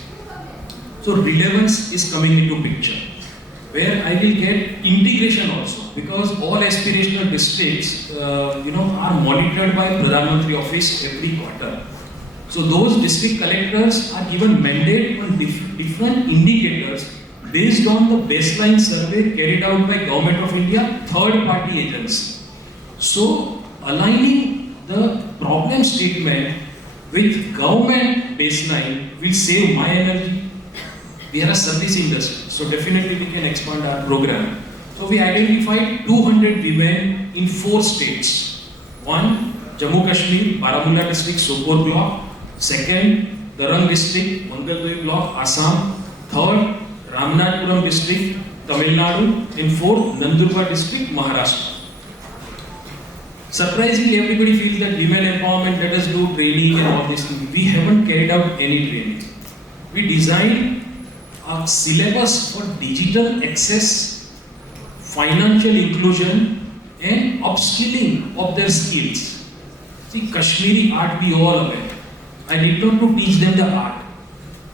So relevance is coming into picture, where I will get integration also, because all aspirational districts are monitored by Pradhan Mantri office every quarter. So those district collectors are given mandate on different indicators based on the baseline survey carried out by Government of India, third-party agency. So aligning the problem statement with government baseline will save my energy. We are a service industry, so definitely we can expand our program. So we identified 200 women in 4 states. One, Jammu Kashmir, Baramulla district, Sopore block. Second, Darang district, Mangalore block, Assam. Third, Ramanathapuram district, Tamil Nadu. And fourth, Nandurbar district, Maharashtra. Surprisingly, everybody feels that women empowerment, let us do training and all this. We haven't carried out any training. We designed a syllabus for digital access, financial inclusion and upskilling of their skills. See, Kashmiri art we all aware. I did not to teach them the art.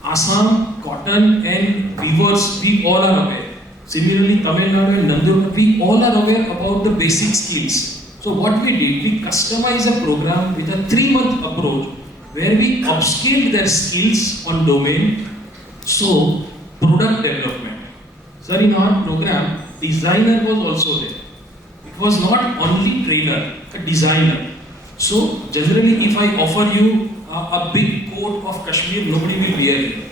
Assam cotton and weavers, we all are aware. Similarly, Tamil Nadu and Nandur, we all are aware about the basic skills. So what we did, we customized a program with a 3-month approach where we upscaled their skills on domain. So, product development. Sir, in our program, designer was also there. It was not only trainer, a designer. So, generally if I offer you a big coat of Kashmir, nobody will wear it.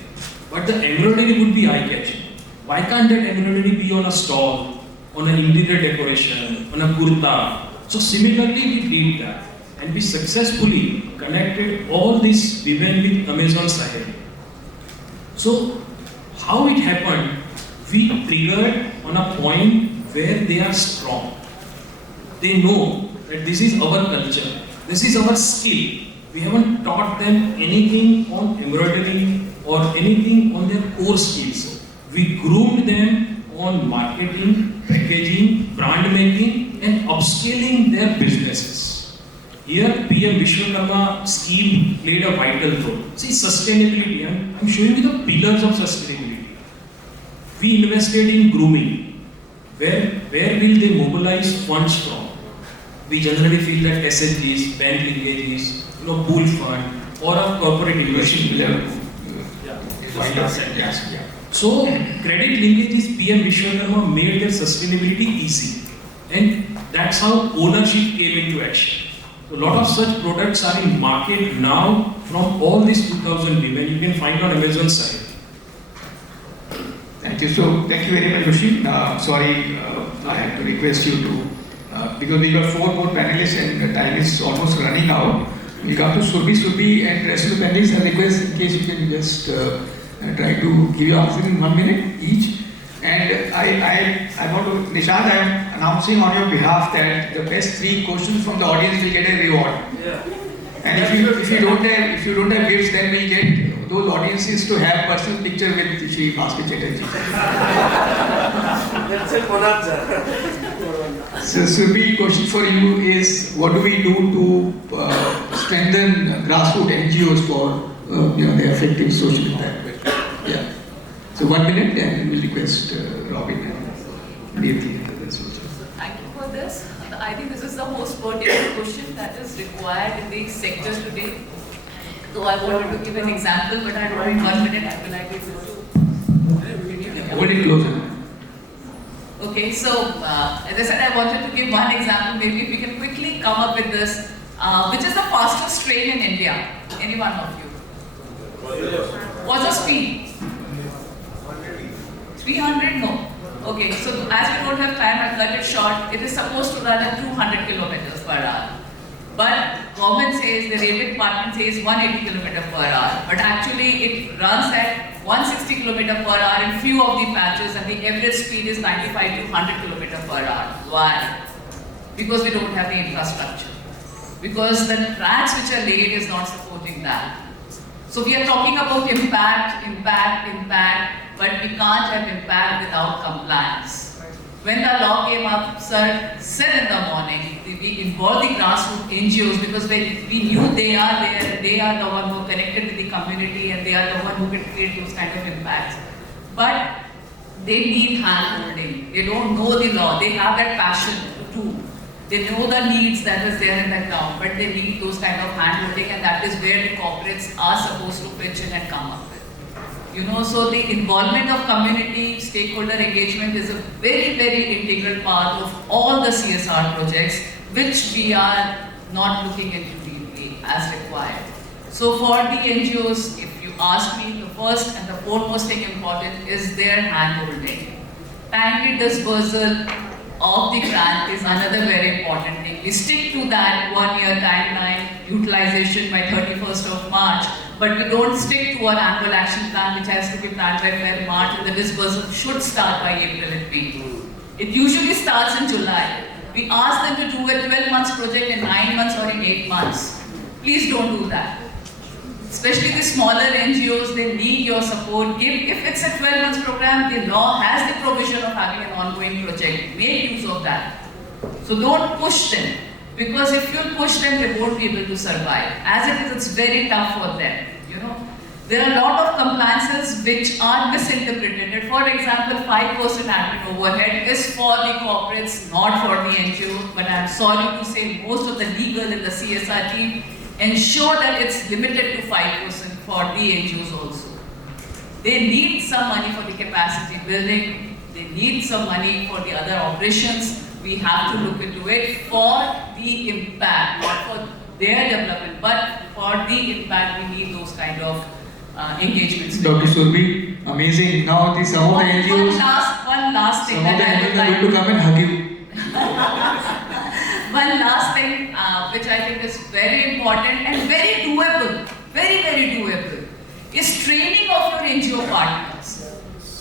But the embroidery would be eye-catching. Why can't that embroidery be on a stall, on an interior decoration, on a kurta? So similarly we did that. And we successfully connected all these women with Amazon Sahel. So, how it happened, we triggered on a point where they are strong. They know that this is our culture, this is our skill. We haven't taught them anything on embroidery or anything on their core skills. We groomed them on marketing, packaging, brand making and upscaling their businesses. Here PM Vishwakarma scheme played a vital role. See, sustainability, I'm showing you the pillars of sustainability. We invested in grooming. Where will they mobilize funds from? We generally feel that SHGs, bank linkages, pool fund or a corporate innovation level. Yeah. So, credit linkages, PM Vishwakarma made their sustainability easy. And that's how ownership came into action. So, a lot of such products are in market now from all these 2,000 women. You can find on Amazon site. Thank you. So, thank you very much, Rushi. Sorry, I have to request you to, because we got 4 more panelists and the time is almost running out. We come to Surbi and rest of the panelists. I request in case you can just try to give your answer in 1 minute each. And I want to, Nishant, I am announcing on your behalf that the best 3 questions from the audience will get a reward. Yeah. And if you don't have gifts, then we get those audiences to have personal picture with Shri Bhaskar Chatterjee. That's a bonanza. So, Surbi, question for you is: what do we do to strengthen grassroots NGOs for the effective social impact? Yeah. So 1 minute, and we'll request Robin and Neerti. Thank you for this. I think this is the most pertinent question that is required in the sector today. So I wanted to give an example, but I don't need 1 minute. I will like to Hold it closer. Okay, so as I said, I wanted to give one example. Maybe if we can quickly come up with this. Which is the fastest train in India? Any one of you? What's the speed? 300? No. Okay, so as we don't have time, I'll cut it short. It is supposed to run at 200 kilometers per hour. But government says, the railway department says 180 kilometers per hour. But actually it runs at 160 kilometers per hour in few of the patches, and the average speed is 95 to 100 kilometers per hour. Why? Because we don't have the infrastructure. Because the tracks which are laid is not supporting that. So we are talking about impact, but we can't have impact without compliance. When the law came up, sir said in the morning, we involved the grassroots NGOs because we knew they are there, they are the one who are connected with the community and they are the one who can create those kind of impacts. But they need hand-holding. They don't know the law. They have that passion too. They know the needs that is there in the ground, but they need those kind of hand-holding, and that is where the corporates are supposed to pitch in and come up with. So the involvement of community, stakeholder engagement is a very, very integral part of all the CSR projects, which we are not looking into deeply as required. So for the NGOs, if you ask me, the first and the foremost thing important is their hand-holding. Timely dispersal of the grant is another very important thing. We stick to that 1-year timeline, utilization by 31st of March, but we don't stick to our annual action plan, which has to be planned by February, March, and the dispersal should start by April and May. It usually starts in July. We ask them to do a 12 months project in 9 months or in 8 months. Please don't do that. Especially the smaller NGOs, they need your support. If it's a 12 months program, the law has the provision of having an ongoing project. Make use of that. So don't push them, because if you push them, they won't be able to survive. As it is, it's very tough for them. There are a lot of compliances which are misinterpreted. For example, 5% admin overhead is for the corporates, not for the NGO. But I'm sorry to say most of the legal in the CSR team ensure that it's limited to 5% for the NGOs also. They need some money for the capacity building. They need some money for the other operations. We have to look into it for the impact, not for their development, but for the impact. We need those kind of engagements. Dr. Surbi, amazing. Now the some of the NGOs, One last thing some of the that I would NGOs are like going to come and hug you. One last thing which I think is very important and very doable, very, very doable, is training of your NGO partners.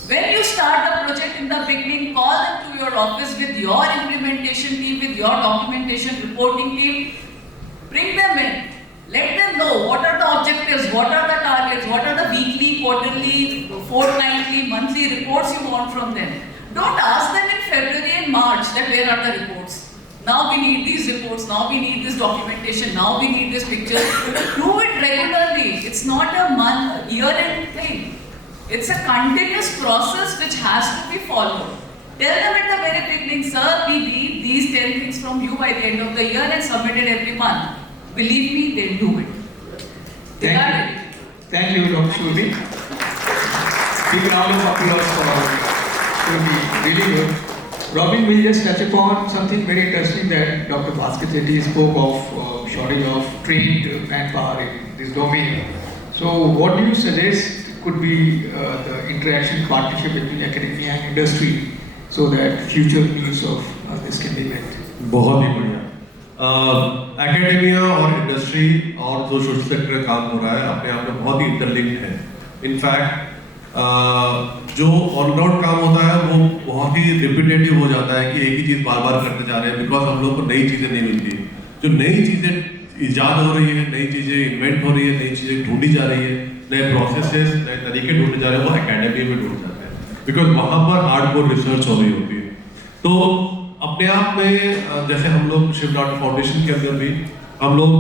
When you start the project in the beginning, call them to your office with your implementation team, with your documentation reporting team, bring them in. Let them know what are the objectives, what are the targets, what are the weekly, quarterly, fortnightly, monthly reports you want from them. Don't ask them in February and March that where are the reports. Now we need these reports, now we need this documentation, now we need this picture. Do it regularly. It's not a year-end thing. It's a continuous process which has to be followed. Tell them at the very beginning, sir, we need these 10 things from you by the end of the year and submit it every month. Believe me, they'll do it. They are ready. Thank you, Dr. Surbi. Big round of applause for Surbi. Really good. Robin will just touch upon something very interesting that Dr. Bhaskar Chetty spoke of shortage of trained manpower in this domain. So what do you suggest could be the interaction partnership between academia and industry so that future needs of this can be met? बहुत ही बढ़िया। Academia और industry और जो social sector में काम हो रहा है अपने आप में बहुत ही इंटरलिंक्ड है। इनफैक्ट जो ऑलराउंड काम होता है वो बहुत ही रिपीटेटिव हो जाता है कि एक ही चीज़ बार बार करते जा रहे हैं बिकॉज हम लोग को नई चीज़ें नहीं मिलती। जो नई चीज़ें ईजाद हो रही है, नई चीज़ें इन्वेंट हो रही है, नई चीज़ें ढूंढी जा रही है, नए प्रोसेसेस, नए तरीके ढूंढे जा रहे हैं, वो एकेडमिया में ढूंढ जाते हैं बिकॉज वहाँ पर हार्डकोर रिसर्च हो रही होती है। तो अपने आप में जैसे हम लोग शिव डॉट फाउंडेशन के अंदर भी हम लोग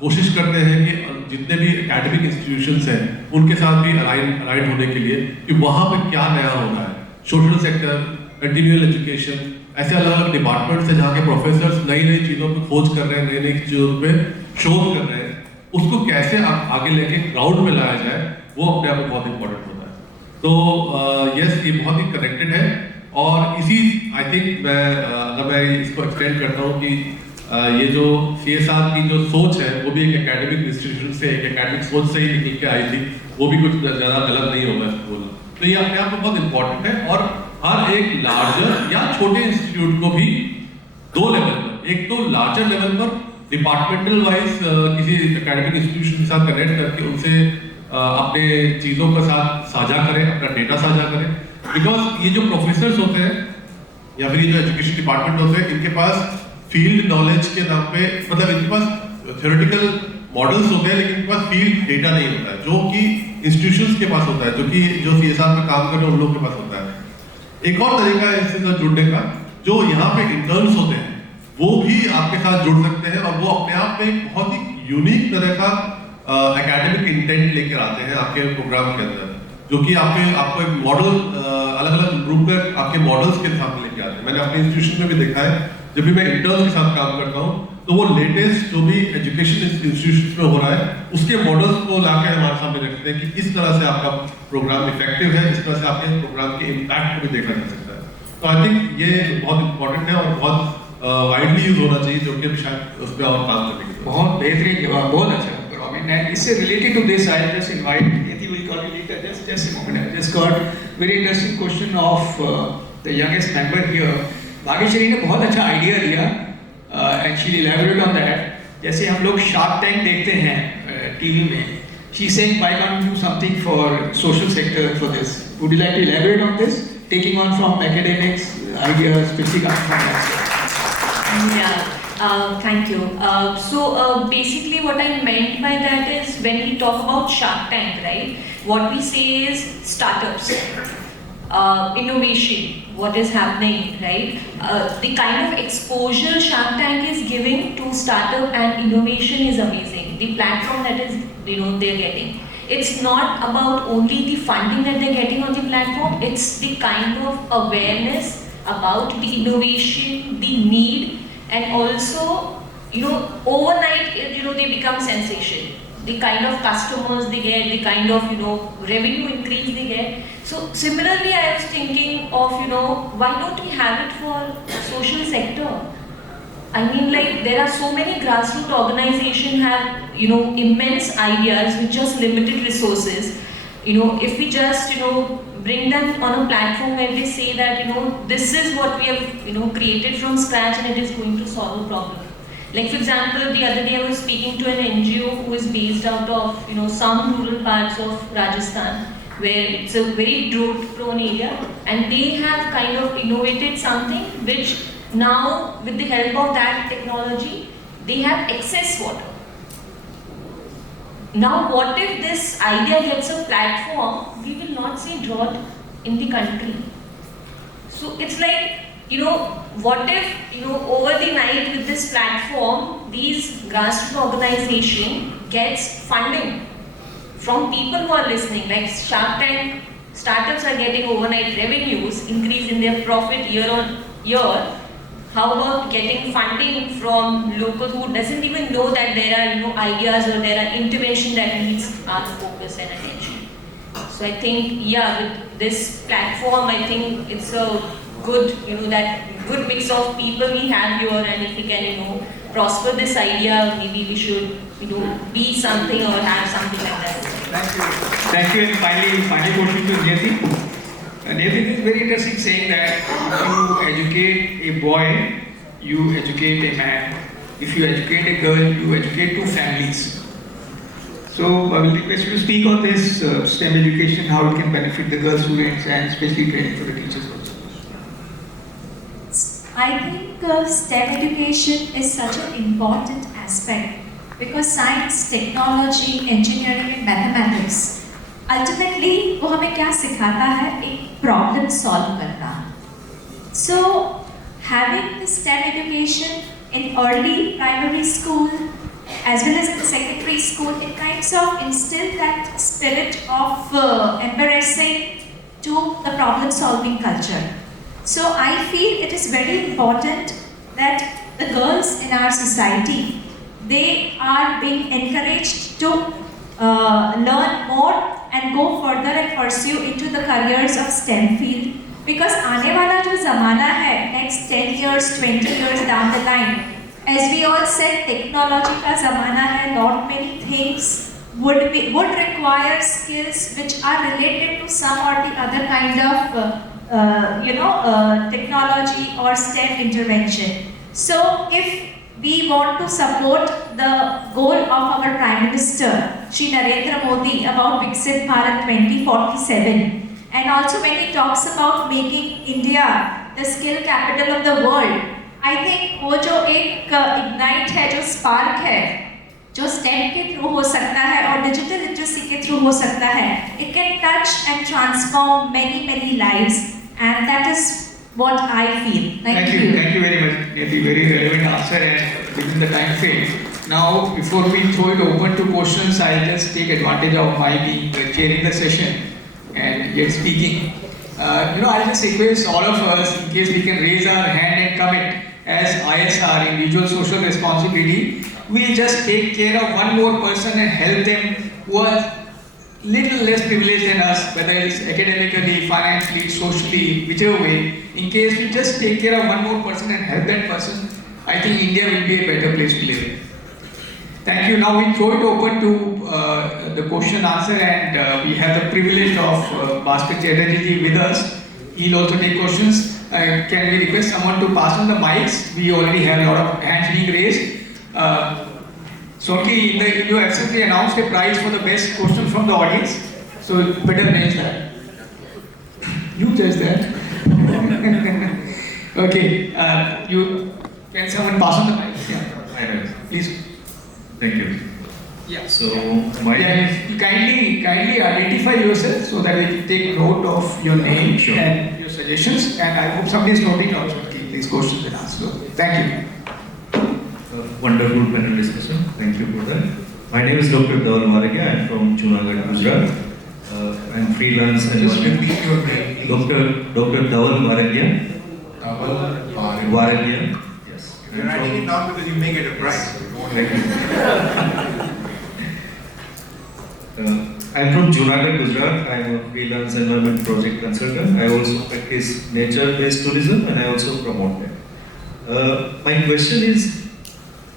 कोशिश करते हैं कि जितने भी एकेडमिक इंस्टीट्यूशंस हैं उनके साथ भी अलाइन होने के लिए कि वहाँ पे क्या नया हो रहा है। सोशल सेक्टर, कंटिन्यूअल एजुकेशन, ऐसे अलग अलग डिपार्टमेंट्स हैं जहाँ के प्रोफेसर्स नई नई चीज़ों पे खोज कर रहे हैं, नई नई चीज़ों पे शोध कर रहे हैं, उसको कैसे आगे लेके ग्राउंड में लाया जाए वो अपने आप में बहुत इंपॉर्टेंट होता है। तो यस, ये बहुत ही कनेक्टेड है और इसी आई थिंक अगर मैं इसको एक्सटेंड करता हूँ कि ये जो CSR की जो सोच है वो भी एक एकेडमिक इंस्टीट्यूशन से, एक एकेडमिक सोच से ही निकल के आई थी, वो भी कुछ ज़्यादा गलत नहीं होगा इसको बोलना। तो ये अपने आप में बहुत इंपॉर्टेंट है और हर एक लार्जर या छोटे इंस्टीट्यूट को भी दो लेवल पर, एक तो लार्जर लेवल पर डिपार्टमेंटल वाइज किसी एकेडमिक इंस्टीट्यूशन के साथ कनेक्ट करके उनसे अपने चीज़ों के साथ साझा करें, अपना डेटा साझा करें। बिकॉज ये जो प्रोफेसर्स होते हैं या फिर ये जो एजुकेशन डिपार्टमेंट होते हैं इनके पास फील्ड नॉलेज के नाम पे मतलब इनके पास थ्योरेटिकल मॉडल्स होते हैं लेकिन इनके पास फील्ड डेटा नहीं होता है जो कि इंस्टीट्यूशंस के पास होता है, जो CSR में काम कर रहे हैं उन लोगों के पास होता है। एक और तरीका है इससे जुड़ने का, जो यहाँ पे इंटर्न्स होते हैं वो भी आपके साथ जुड़ सकते हैं और वो अपने आप में एक बहुत ही यूनिक तरह का एकेडमिक इंटेंट लेकर आते हैं आपके प्रोग्राम के अंदर, जो कि आपको एक मॉडल अलग अलग ग्रुप में आपके मॉडल्स के सामने लेके आते हैं। मैंने अपने इंस्टीट्यूशन में भी देखा है जब भी मैं इंटर्न्स के साथ काम करता हूँ तो वो लेटेस्ट जो भी एजुकेशन इंस्टीट्यूशन में हो रहा है उसके मॉडल्स को लाके हमारे सामने रखते हैं कि इस तरह से आपका प्रोग्राम इफेक्टिव है, इस तरह से आपके प्रोग्राम के इम्पैक्ट को भी देखा जा सकता है। तो आई थिंक ये बहुत इंपॉर्टेंट है और बहुत वाइडली यूज होना चाहिए, जो कि शायद उस पर और काम करने की बहुत बेहतरीन जवाब, बहुत अच्छा रॉबिन। एंड इससे related to this I just invite Yati will call you later, just a moment, I just got very interesting question of the youngest member here. Bhagyashree ने बहुत अच्छा आइडिया दिया and she elaborate on that. जैसे हम लोग Shark Tank देखते हैं TV में, she saying why can't you do something for social sector for this. Would you like to elaborate on this, taking on from academics ideas which she got from that? Thank you. Basically what I meant by that is when we talk about Shark Tank, right? What we say is startups, innovation, what is happening, right? The kind of exposure Shark Tank is giving to startup and innovation is amazing. The platform that is, they're getting. it's not about only the funding that they're getting on the platform, it's the kind of awareness about the innovation, the need, and also, overnight, they become sensation. The kind of customers they get, the kind of, revenue increase they get. So similarly, I was thinking of, why don't we have it for social sector? I mean, like, there are so many grassroots organizations have, immense ideas with just limited resources. If we just, bring them on a platform where they say that, this is what we have, created from scratch and it is going to solve a problem. Like, for example, the other day I was speaking to an NGO who is based out of, some rural parts of Rajasthan, where it's a very drought-prone area, and they have kind of innovated something which now, with the help of that technology, they have excess water. Now, what if this idea gets a platform? We will not see drought in the country. So it's like, what if, over the night with this platform, these grassroots organization gets funding from people who are listening, like Shark Tank, startups are getting overnight revenues, increase in their profit year on year. How about getting funding from locals who doesn't even know that there are ideas or there are intervention that needs our focus and attention. So I think, with this platform, I think it's a good, that good mix of people we have here, and if we can, prosper this idea, maybe we should, be something or have something like that. Thank you. Thank you. And finally, final question to Niyatin. Niyatin is very interesting saying that if you educate a boy, you educate a man. If you educate a girl, you educate two families. So I will request you to speak on this STEM education, how it can benefit the girl students and especially training for the teachers also. I think STEM education is such an important aspect because science, technology, engineering and mathematics ultimately वो हमें क्या सिखाता है एक problem solve करना. So having the STEM education in early primary school as well as in secondary school, it kinds of instills that spirit of embracing to the problem solving culture. So I feel it is very important that the girls in our society, they are being encouraged to learn more and go further and pursue into the careers of STEM field. Because आने वाला जो ज़माना है, next 10 years, 20 years down the line, as we all said, technology का ज़माना है, not many things would require skills which are related to some or the other kind of technology or STEM intervention. So if we want to support the goal of our Prime Minister, Shri Narendra Modi, about Viksit Bharat 2047, and also when he talks about making India the skill capital of the world, I think वो जो एक ignite है, जो spark है, जो STEM के through हो सकता है और digital literacy के through हो सकता है, it can touch and transform many lives, and that is what I feel. Thank you. Thank you very much, Neti. Very relevant answer and within the time frame. Now, before we throw it open to questions, I'll just take advantage of my being chairing the session and yet speaking. I'll just request all of us, in case we can raise our hand and commit as ISR, individual social responsibility, we'll just take care of one more person and help them who are little less privileged than us, whether it's academically, financially, socially, whichever way. In case we just take care of one more person and help that person, I think India will be a better place to live. Thank you. Now we throw it open to the question answer, and we have the privilege of Bhaskar Chatterjee with us. He'll also take questions. Can we request someone to pass on the mics? We already have a lot of hands being raised. Sonki, in your absence, we announced a prize for the best question from the audience. So better arrange that. You judge that. Okay. Can someone pass on the mic? Yeah. Please. Thank you. Yeah. So my kindly identify yourself so that we can take note of your name Sure. and your suggestions. And I hope somebody is noting also keep these questions and answers. Thank you. wonderful panel discussion. Thank you for that. My name is Dr. Dhaval Maragia. I am from Junagadh, Gujarat. I am freelance. Just repeat your name, please. Dr. Dhaval Maragia. Dhaval Maragia. Yes. You're writing it down because you may get a prize. Thank you. I am from Junagadh, Gujarat. I am a freelance environment project consultant. I also practice nature-based tourism and I also promote that. My question is,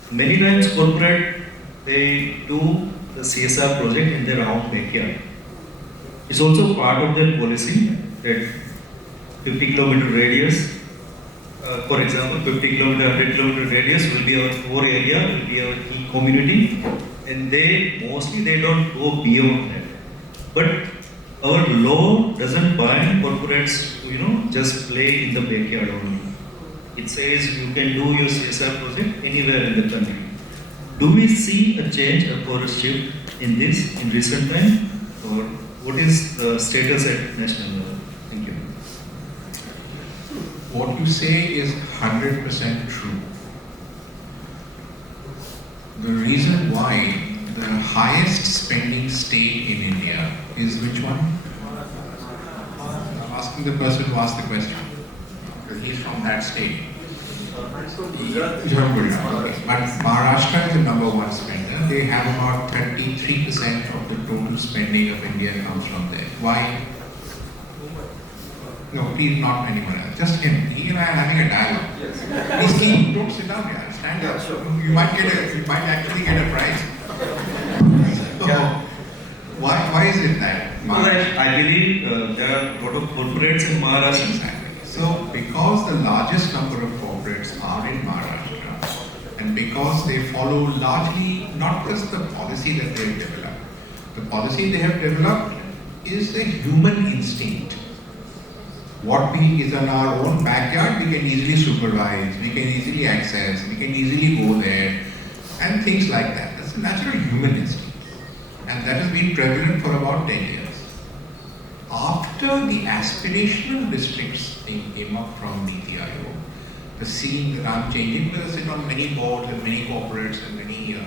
many times corporate, they do the CSR project in their own backyard. It's also part of their policy that 50-kilometer radius, for example, 50 kilometer, 100 kilometer radius will be our core area, will be our key community, and they don't go beyond that. But our law doesn't bind corporates to just play in the backyard only. It says you can do your CSR project anywhere in the country. Do we see a change or a shift in this in recent time, or what is the status at national level? Thank you. What you say is 100% true. The reason why the highest spending state in India is which one? I'm asking the person who asked the question. Because he's from that state. Gujarat. Okay. But Maharashtra is the number one spender. They have about 33% of the total spending of India comes from there. Why? No, please, not anyone else. Just him. He and I are having a dialogue. Yes. Please keep. Don't sit down here. Stand up. Sure. You might actually get a prize. So, Yeah. Why is it that? I believe there are a lot of corporates in Maharashtra. Exactly. So, because the largest number of corporates are in Maharashtra, and because they follow largely not just the policy that they have developed, the policy they have developed is the human instinct. What is in our own backyard, we can easily supervise, we can easily access, we can easily go there, and things like that. That's a natural human instinct. And that has been prevalent for about 10 years. After the aspirational districts thing came up from Niti Aayog, the scene that I'm changing, because I sit on many boards and many corporates and many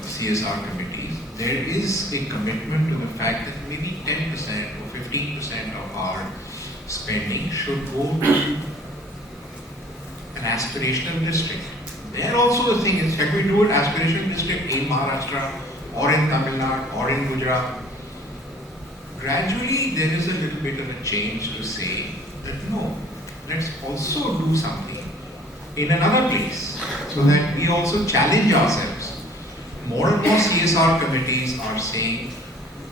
CSR committees, there is a commitment to the fact that maybe 10% or 15% of our spending should go to an aspirational district. There also the thing is, can we do an aspirational district in Maharashtra or in Tamil Nadu or in Gujarat? Gradually there is a little bit of a change to say that no, let's also do something in another place so that we also challenge ourselves. More and more CSR committees are saying,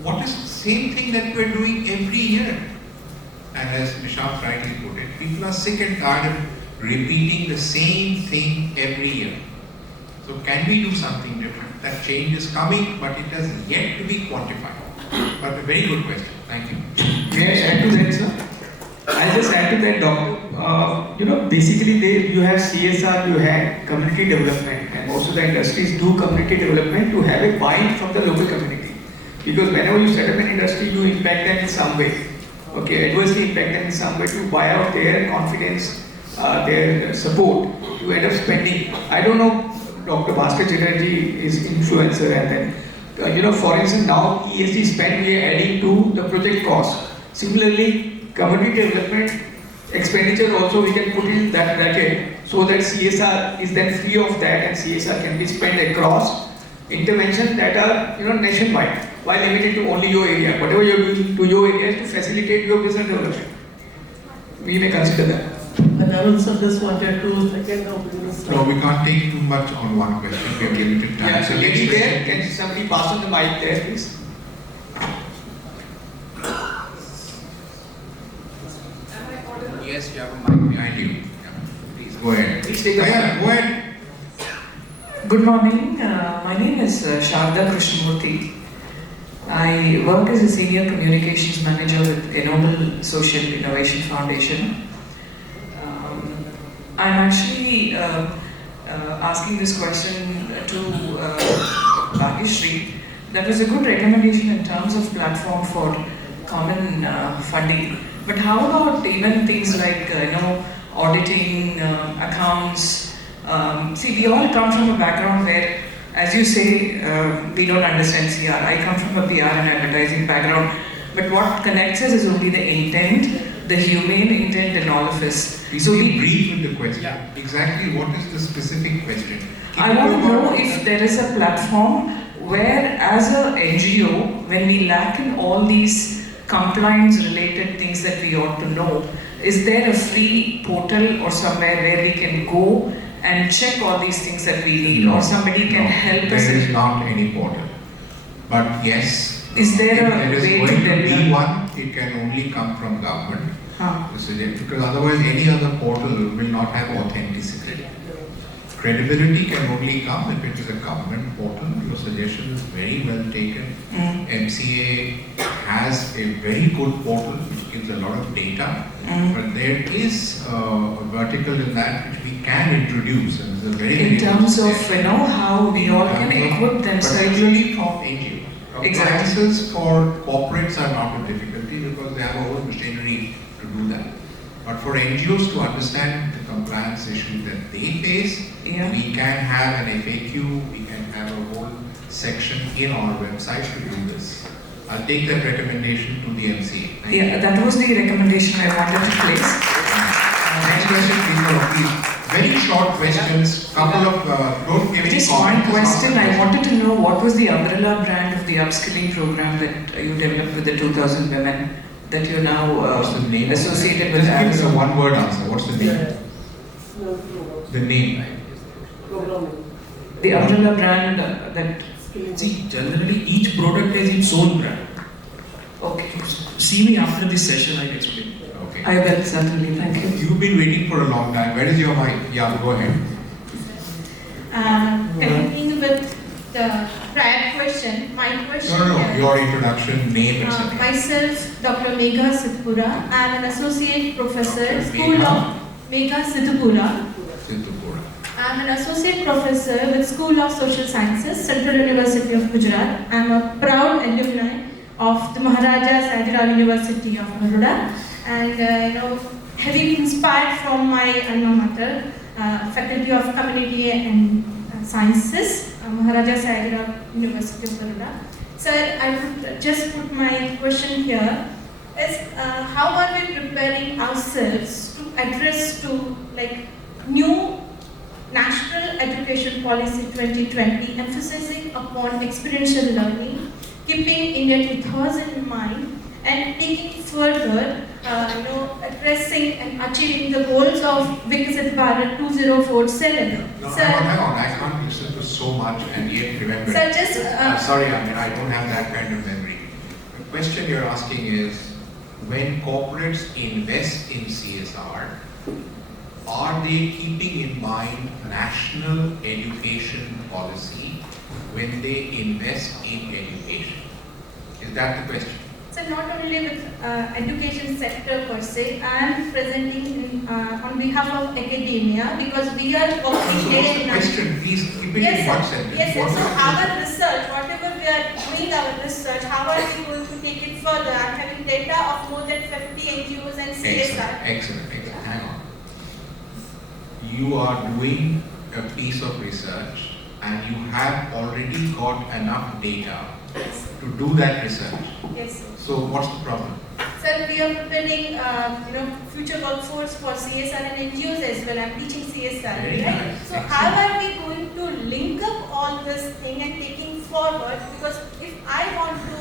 what is the same thing that we're doing every year? And as Nishant rightly put it, people are sick and tired of repeating the same thing every year. So can we do something different? That change is coming, but it has yet to be quantified. But a very good question. Thank you. May I add to that, sir? I'll just add to that, doctor. Basically you have CSR, you have community development, and most of the industries do community development to have a buy-in from the local community. Because whenever you set up an industry, you impact them in some way. Okay, adversely impact them in some way to buy out their confidence, their support, to end up spending. I don't know, Dr. Bhaskar Chatterjee is influencer, and then for instance, now ESG spend we are adding to the project cost. Similarly, community development expenditure also we can put in that bracket so that CSR is then free of that, and CSR can be spent across interventions that are nationwide, while limited to only your area. Whatever you are doing to your area is to facilitate your business development. We may consider that. And I also just wanted to second the opinion. No, we can't take too much on one question. We have limited time. Yeah, so lady there, can somebody pass on the mic there, please? Yes, you have a mic behind you. Yeah. Please go ahead. Please take the mic. Go ahead. Good morning. My name is Sharda Krishnamurthy. I work as a senior communications manager with Ennoble Social Innovation Foundation. I'm actually asking this question to Bhagyashree. That was a good recommendation in terms of platform for common funding. But how about even things like auditing, accounts? See, we all come from a background where as you say, we don't understand CR. I come from a PR and advertising background, but what connects us is only the intent, the humane intent in all of us. So we brief with the question. Exactly what is the specific question? I want to know if there is a platform where, as a NGO, when we lack in all these compliance-related things that we ought to know, is there a free portal or somewhere where we can go and check all these things that we need, or somebody can help us? There is not any portal. But yes, is there a if way there is going to be develop? one, it can only come from government. Because otherwise any other portal will not have authenticity. Credibility can only come if it is a government portal. Your suggestion is very well taken. MCA has a very good portal which gives a lot of data, but there is a vertical in that which we can introduce, and it's a very in terms of how we all can equip themselves. Particularly from NGOs. Exactly. Appliances for corporates are not a difficulty because they have a whole machinery to do that. But for NGOs to understand the compliance issue that they face, we can have an FAQ, we can have a whole section in our website to do this. I'll take that recommendation to the MCA. That was the recommendation I wanted to place. Next question, please. Very short questions, couple of, don't give any Just one question, I wanted to know what was the umbrella brand of the upskilling program that you developed with the 2,000 women that you're now associated with? Just give us a one-word answer. What's the name? The name. The umbrella brand that... See, generally each product has its own brand. Okay. See me after this session, I will explain. Okay. I will certainly, thank you. You've been waiting for a long time. Where is your mic? Yeah, go ahead. Continuing with the prior question, my question... No, your introduction, name, etc. Myself, Dr. Megha Sidhpura. I am an associate professor, School of Megha Sidhpura. I am an associate professor with School of Social Sciences, Central University of Gujarat. I am a proud alumni of the Maharaja Sajirao University of Baroda, and having inspired from my alma mater, Faculty of Community and Sciences, Maharaja Sajirao University of Baroda. Sir, I would just put my question here is how are we preparing ourselves to address to new National Education Policy 2020, emphasizing upon experiential learning, keeping Indian ethos in mind, and taking further, addressing and achieving the goals of Viksit Bharat 2047. No, hang on, I can't listen to so much and yet remember. Sir, just... sorry, I don't have that kind of memory. The question you're asking is, when corporates invest in CSR, are they keeping in mind national education policy when they invest in education? Is that the question? So not only with education sector per se, I am presenting in, on behalf of academia because we are working day and night. Question, please keep it in one sentence. Yes, sir. So our research, whatever we are doing our research, how are we going to take it further? I am having data of more than 50 NGOs and CSR. Excellent. Hang on. You are doing a piece of research and you have already got enough data to do that research. Yes, sir. So what's the problem? Sir, we are preparing, future workforce for CSR and NGOs as well. I'm teaching CSR, Very right? nice. So Excellent. how are we going to link up all this thing and taking forward? Because if I want to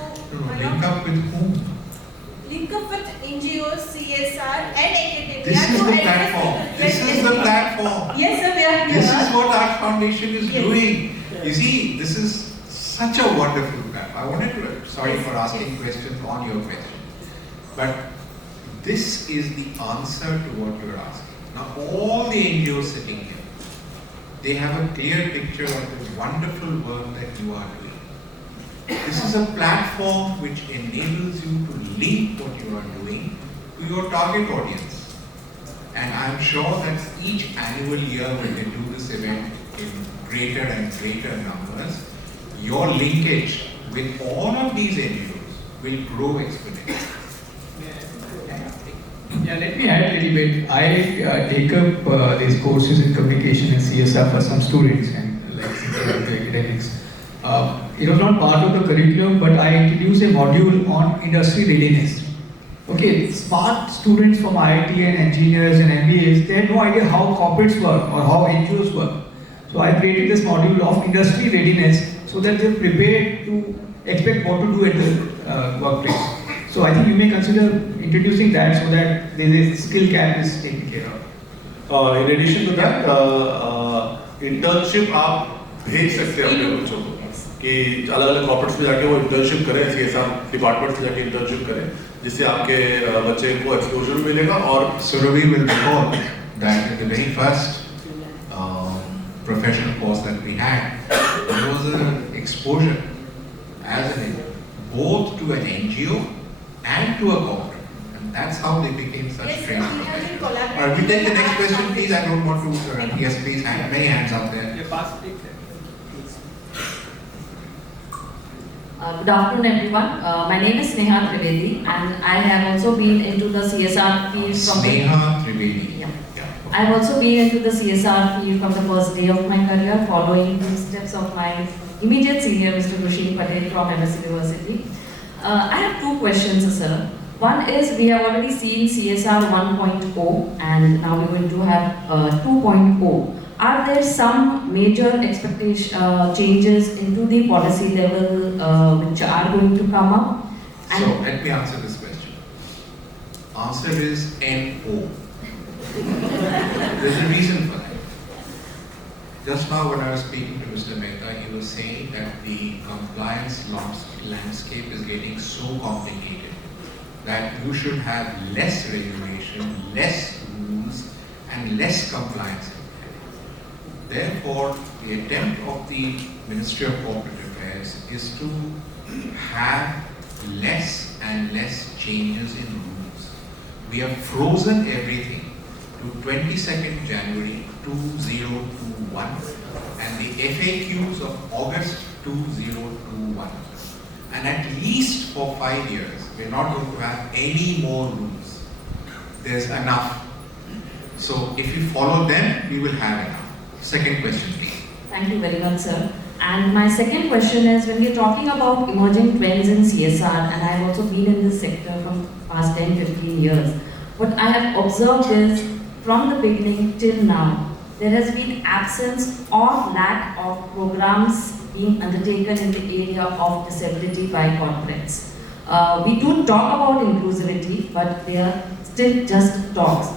Link up with whom? link up with NGOs, CSR, and academia. This is to the address platform. it. This is the platform. Yes, sir, we are here. This is what our foundation is Yes. doing. You see, this is such a wonderful platform. I wanted to, sorry for asking questions on your question, but this is the answer to what you're asking. Now, all the NGOs sitting here, they have a clear picture of the wonderful work that you are doing. This is a platform which enables you to link what you are doing to your target audience. And I'm sure that each annual year when we do this event in greater and greater numbers, your linkage with all of these NGOs will grow exponentially. Yeah, let me add a little bit. I take up these courses in communication and CSR for some students, and like the academics. It was not part of the curriculum, but I introduced a module on industry readiness. Okay, smart students from IIT and engineers and MBAs, they had no idea how corporates work or how NGOs work. So I created this module of industry readiness so that they're prepared to expect what to do at the workplace. So I think you may consider introducing that so that there is skill gap is taken care of. In addition to that, internship आप भेज सकते हैं अपने बच्चों को कि अलग-अलग corporates में जाके वो इंटर्नशिप करें, CSR डिपार्टमेंट्स में जाके इंटर्नशिप करें, जिससे आपके बच्चे को एक्सपोजर मिलेगा और Surabhi will recall that in the very first professional course that we had, there was an exposure as both to an NGO and to a corporate, and that's how they became such trained professionals. We take the next question, please. I don't want to. Yes, please. Many hands up there. Good afternoon, everyone. My name is Sneha Trivedi, and I have also been into the CSR field from Sneha Trivedi. I have also been into the CSR field from the first day of my career, following the steps of my immediate senior, Mr. Rusheen Patel from MS University. I have two questions, sir. One is, we have already seen CSR 1.0 and now we're going to have 2.0. Are there some major changes into the policy level which are going to come up? So let me answer this question. Answer is NO. There's a reason for that. Just now when I was speaking to Mr. Mehta, he was saying that the compliance landscape is getting so complicated that you should have less regulation, less rules, and less compliance. Therefore, the attempt of the Ministry of Corporate Affairs is to have less and less changes in rules. We have frozen everything to 22nd January 2021 and the FAQs of August 2021. And at least for 5 years, we're not going to have any more rules. There's enough. So if we follow them, we will have enough. Second question, please. Thank you very much, sir. And my second question is, when we're talking about emerging trends in CSR, and I've also been in this sector from past 10-15 years, what I have observed is, from the beginning till now, there has been absence or lack of programs being undertaken in the area of disability by corporates. We do talk about inclusivity, but they are still just talks.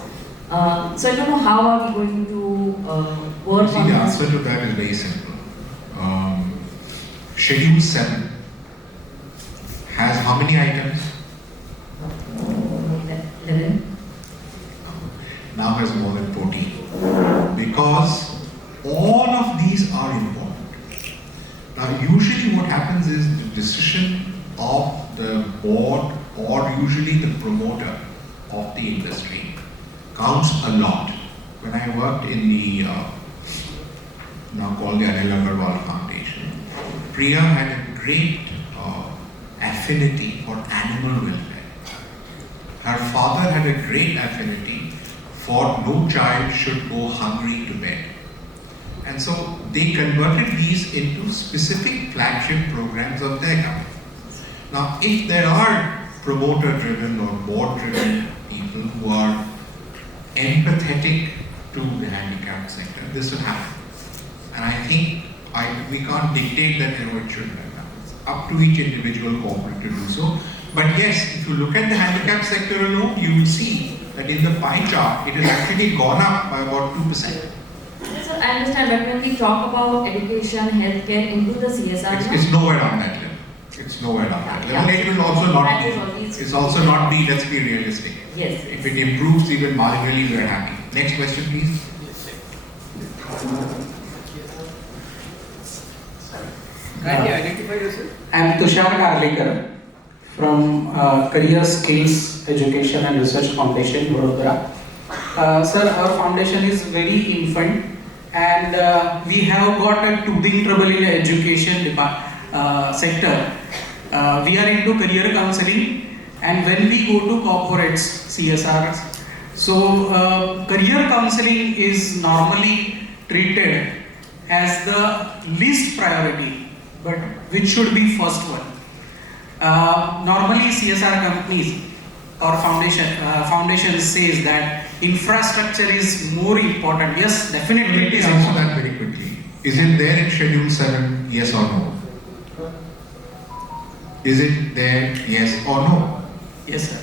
So I don't know how are we going to work on The this. answer to that is very simple. Schedule 7 has how many items? 11. Now has more than 14. Because all of these are important. Now usually what happens is the decision of the board or usually the promoter of the industry counts a lot. When I worked in the now called the Anil Agarwal Foundation, Priya had a great affinity for animal welfare. Her father had a great affinity for no child should go hungry to bed. And so they converted these into specific flagship programs of their company. Now, if there are promoter-driven or board-driven people who are empathetic to the handicapped sector, this will happen. And I think we can't dictate that it should happen. It's up to each individual corporate to do so. But yes, if you look at the handicapped sector alone, you will see that in the pie chart, it has actually gone up by about 2%. Yes, sir, I understand, but when we talk about education, healthcare into the CSR, It's nowhere on that level. It's nowhere on that level. It will also not be. It's also not be, let's be realistic. Yes. If it improves even marginally, we are happy. Next question, please. Kindly identify yourself. I am Tushar Karlekar from Career Skills Education and Research Foundation, Vadodara. Sir, our foundation is very infant and we have got a toothing trouble in the education sector. We are into career counseling, and when we go to corporates, CSRs, so career counseling is normally treated as the least priority, but which should be first one? Normally CSR companies or foundation says that infrastructure is more important. Yes, definitely it is Answer important. that very quickly. Is it there in Schedule 7, yes or no? Is it there, yes or no? Yes, sir.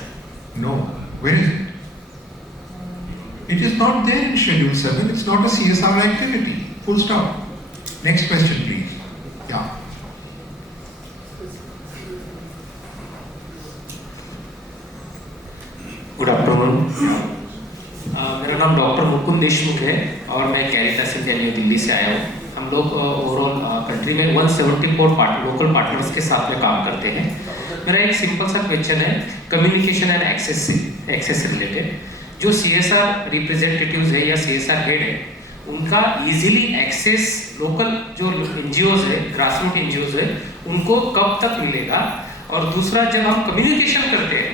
No. Where is it? It is not there in Schedule 7. It's not a CSR activity. Full stop. Next question, please. Yeah. Good afternoon. मेरा नाम doctor Mukund Deshmukh है और मैं Caritas India new Delhi से आया हूँ। हम लोग ओवरऑल कंट्री में 174 लोकल पार्टनर्स के साथ में काम करते हैं। मेरा एक सिंपल सा क्वेश्चन है कम्युनिकेशन एंड एक्सेस रिलेटेड। जो CSR रिप्रेजेंटेटिव्स है या CSR हेड है उनका इजीली एक्सेस लोकल जो NGOs है, ग्रासरूट NGOs है, उनको कब तक मिलेगा? और दूसरा, जब हम कम्युनिकेशन करते हैं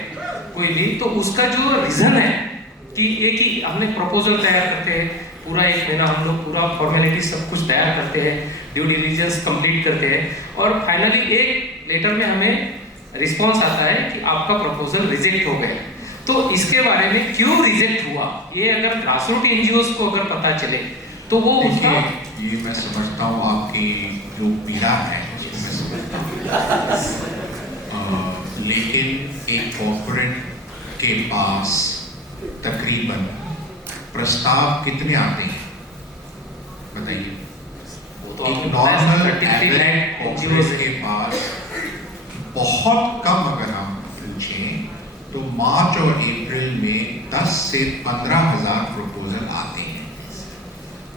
कोई भी, तो उसका जो रीजन है कि एक ही हमने प्रपोजल तैयार करते हैं, पूरा 1 महीना हम लोग पूरा फॉर्मेलिटी सब कुछ तैयार करते हैं, ड्यू डिलिजेंस कंप्लीट करते हैं और फाइनली एक लेटर में हमें रिस्पांस आता है कि आपका प्रपोजल रिजेक्ट हो गया। तो इसके बारे में क्यों रिजेक्ट हुआ, ये अगर ग्रासरूट NGOs को अगर पता चले तो वो उसका ये मैं समझता हूँ आपकी जो पीड़ा है उसको मैं समझता हूँ। लेकिन एक कॉर्पोरेट के पास तकरीबन प्रस्ताव कितने आते हैं बताइए? एक नॉर्मल एवरेज कॉर्पोरेट के पास बहुत कम अगर हम पूछें तो मार्च और अप्रैल में 10 से 15,000 प्रपोजल आते हैं।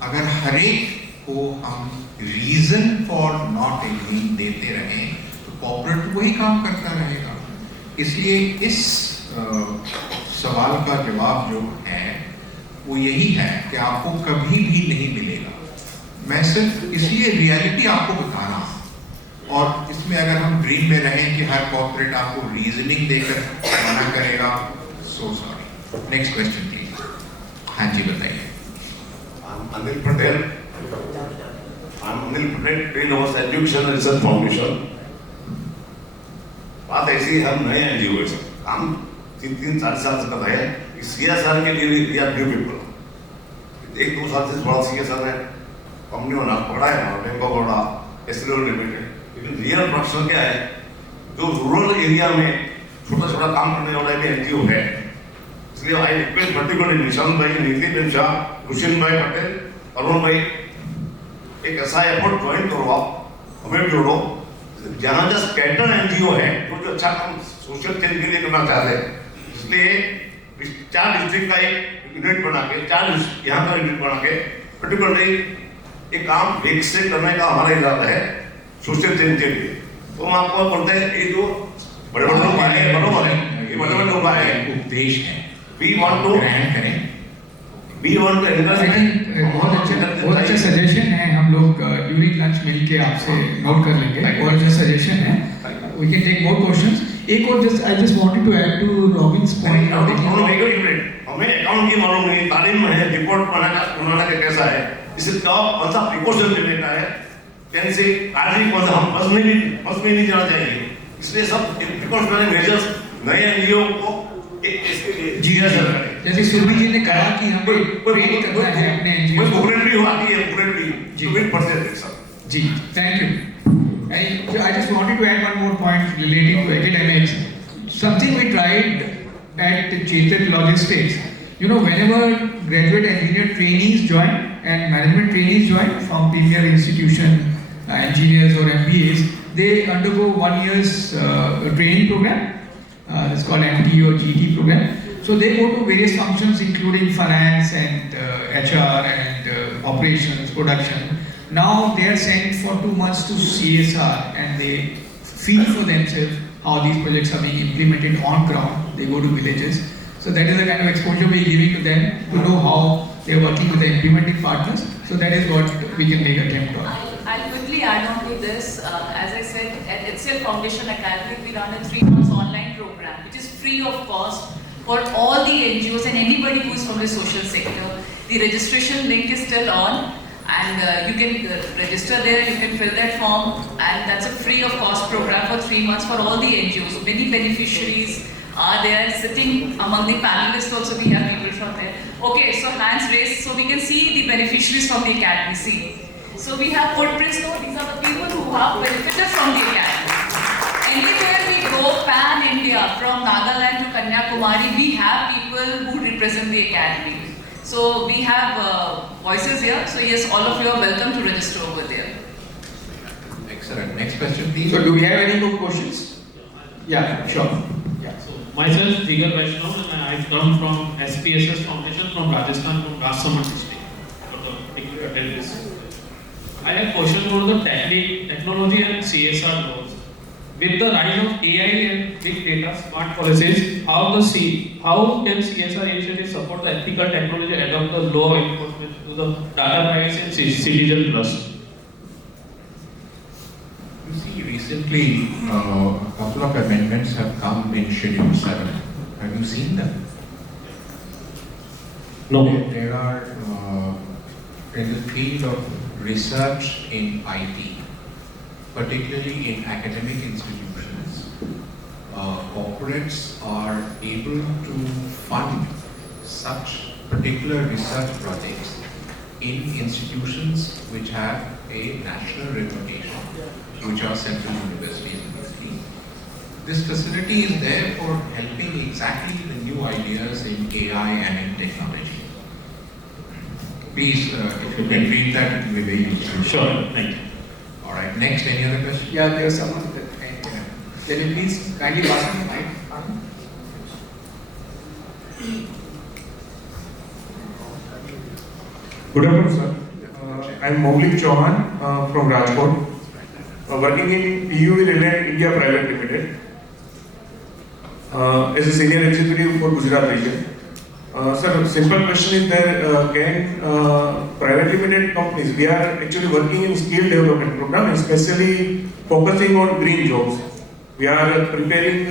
अगर हर एक को हम रीजन फॉर नॉट एग्रीइंग देते रहें तो कॉर्पोरेट वही काम करता रहेगा। इसलिए इस सवाल का जवाब जो है वो यही है कि आपको कभी भी नहीं मिलेगा। मैं सिर्फ इसलिए रियलिटी आपको बता रहा हूँ, और इसमें अगर हम ड्रीम में रहें कि हर कॉर्पोरेट आपको रीजनिंग देकर मना करेगा, so sorry. Next question please. हाँ जी बताइए। Anil Patel. I'm Anil Patel, Dean of Education and Research Foundation. बात ऐसी है, हम नए NGO है सर, काम 3-4 साल से कर रहे हैं। CSR के लिए वी आर न्यू पीपल। 1-2 साल से थोड़ा CSR है, कंपनी होना पड़ा है ना, bank of Baroda, SLO limited. लेकिन रियल प्रोफेशन क्या है, जो रूरल एरिया में छोटा-छोटा काम करने वाला भी NGO है। इसलिए आई रिक्वेस्ट पर्टिकुलरली निशांत भाई, नितिन शाह, रुशिन भाई पटेल, अरुण भाई, एक ऐसा एफर्ट ज्वाइन करो, आप हमें जोड़ो जहाँ जो स्कैटर NGO है जो अच्छा काम सोशल चेंज के लिए करना चाहते हैं। इसलिए 4 डिस्ट्रिक्ट का एक यूनिट बना के, 4 यहाँ का यूनिट बना के पर्टिकुलरली एक काम विकसित करने का हमारा इरादा है सोशल चेंज के लिए। तो हम आपको बोलते हैं ये जो बड़े-बड़े लोग आए हैं, बड़ों वाले ये बड़े-बड़े लोग आए हैं, उपदेश है, वी वांट टू ग्रहण करें। वी वांट टू बहुत अच्छा सजेशन है। हम लोग ड्यूरिंग लंच मिल के आपसे नोट कर लेंगे। बहुत अच्छा सजेशन है। We can take more questions. एक और just I just wanted to add to Robin's point. हमें अकाउंट की मालूम नहीं, तालीम में है, रिपोर्ट बनाना कैसा है, इसे कौन सा प्रिकॉशन लेने का है, कैसे कार्य कौन सा, हम बस में नहीं जाना चाहिए। इसलिए सब प्रिकॉशनरी मेजर्स नए NGO को जी सर, जैसे सुरभि जी ने कहा कि हमें ट्रेन करना है अपने NGO को। कोऑपरेटिव आती है, कोऑपरेटिव जी will percent sir ji, thank you. I just wanted to add one more point relating to academics. Something we tried at Chetak Logistics. You know, whenever graduate engineer trainees join and management trainees join from premier institution, engineers or MBAs, they undergo 1 year's training program. It's called MT or GT program. So they go to various functions including finance and HR and operations, production. Now they are sent for 2 months to CSR and they feel for themselves how these projects are being implemented on ground. They go to villages. So that is the kind of exposure we are giving to them to know how they are working with the implementing partners. So that is what we can make attempt on. I'll quickly add on to this. As I said, at HCL Foundation Academy, we run a 3 months online program, which is free of cost for all the NGOs and anybody who is from the social sector. The registration link is still on. And you can register there, you can fill that form, and that's a free of cost program for 3 months for all the NGOs. Many beneficiaries are there sitting among the panelists also. We have people from there. Okay, so hands raised so we can see the beneficiaries from the academy. See. So we have footprints. No, these are the people who have benefited from the academy. Anywhere we go, pan-India, from Nagaland to Kanyakumari, we have people who represent the academy. So we have voices here. So yes, all of you are welcome to register over there. Excellent. Next question, please. So do we have any more questions? Yeah, sure. Myself, Jigar Vaishnav, and I come from SPSS Foundation from Rajasthan, from Rajsamand district. I have a question about the technology and CSR laws. With the rise of AI and big data, smart policies, how can CSR initiatives support the ethical technology and adopt the law enforcement to the data privacy and citizen trust? You see, recently a couple of amendments have come in Schedule 7. Have you seen them? No. There are, in the field of research in IT, particularly in academic institutions, corporates are able to fund such particular research projects in institutions which have a national reputation, which are central universities mostly. This facility is there for helping exactly the new ideas in AI and in technology. Please, if you can read that, it will be very useful. Sure, thank you. All right, next, any other question? Yeah, there's someone at the end. Can you please kindly pass on the mic? Good afternoon, sir. I am Maulik Chauhan from Rajkot, working in PUV Reliant India Private Limited as a senior executive for Gujarat region. Sir, simple question is there, can private limited companies, we are actually working in skill development program, especially focusing on green jobs. We are preparing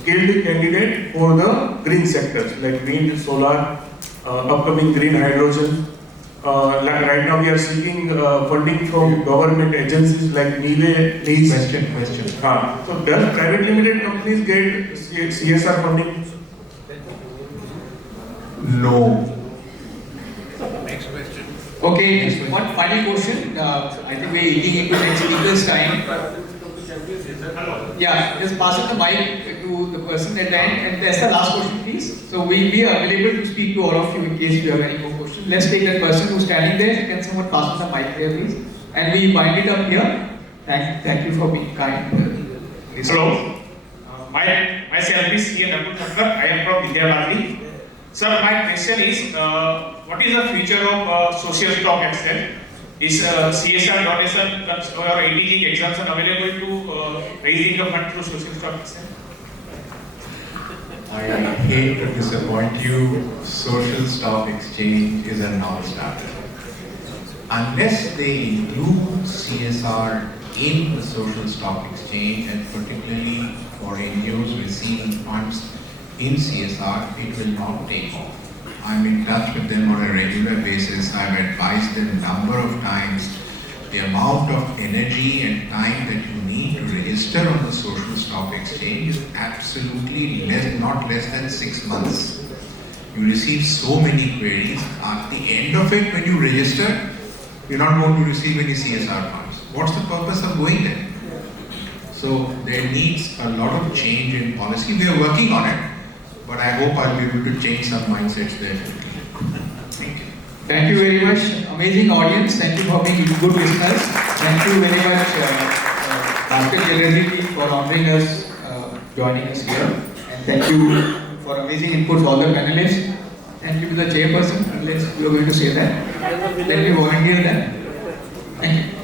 skilled candidate for the green sectors like wind, solar, upcoming green hydrogen. Like right now we are seeking funding from government agencies like NIVE, NIS. Question. So does private limited companies get CSR funding? No. Next question. Okay, one final question. I think we're eating into next speaker's time. Yeah, just pass on the mic to the person at the end, and that's the last question, please. So we'll be available to speak to all of you in case you have any more questions. Let's take that person who's standing there. Can someone pass on the mic there, please? And we wind it up here. Thank you for being kind. Hello. Myself is C. Nakul Thakkar. I am from Vidya Bharati. Sir, my question is, what is the future of social stock exchange? Is CSR donation or ATG exemption available to raising the fund through social stock exchange? I hate to disappoint you, social stock exchange is a non-starter. Unless they include CSR in the social stock exchange, and particularly for NGOs receiving funds in CSR, it will not take off. I'm in touch with them on a regular basis. I've advised them a number of times. The amount of energy and time that you need to register on the social stock exchange is absolutely not less than 6 months. You receive so many queries. At the end of it, when you register, you're not going to receive any CSR funds. What's the purpose of going there? So there needs a lot of change in policy. We are working on it, but I hope I'll be able to change some mindsets there. Thank you. Thank you very much. Amazing audience. Thank you for being good listeners. Thank you very much, Dr. Jerry, for honoring us, joining us here. And thank you for amazing inputs, all the panelists. Thank you to the chairperson. Unless you are going to say that. Let me volunteer that. Thank you.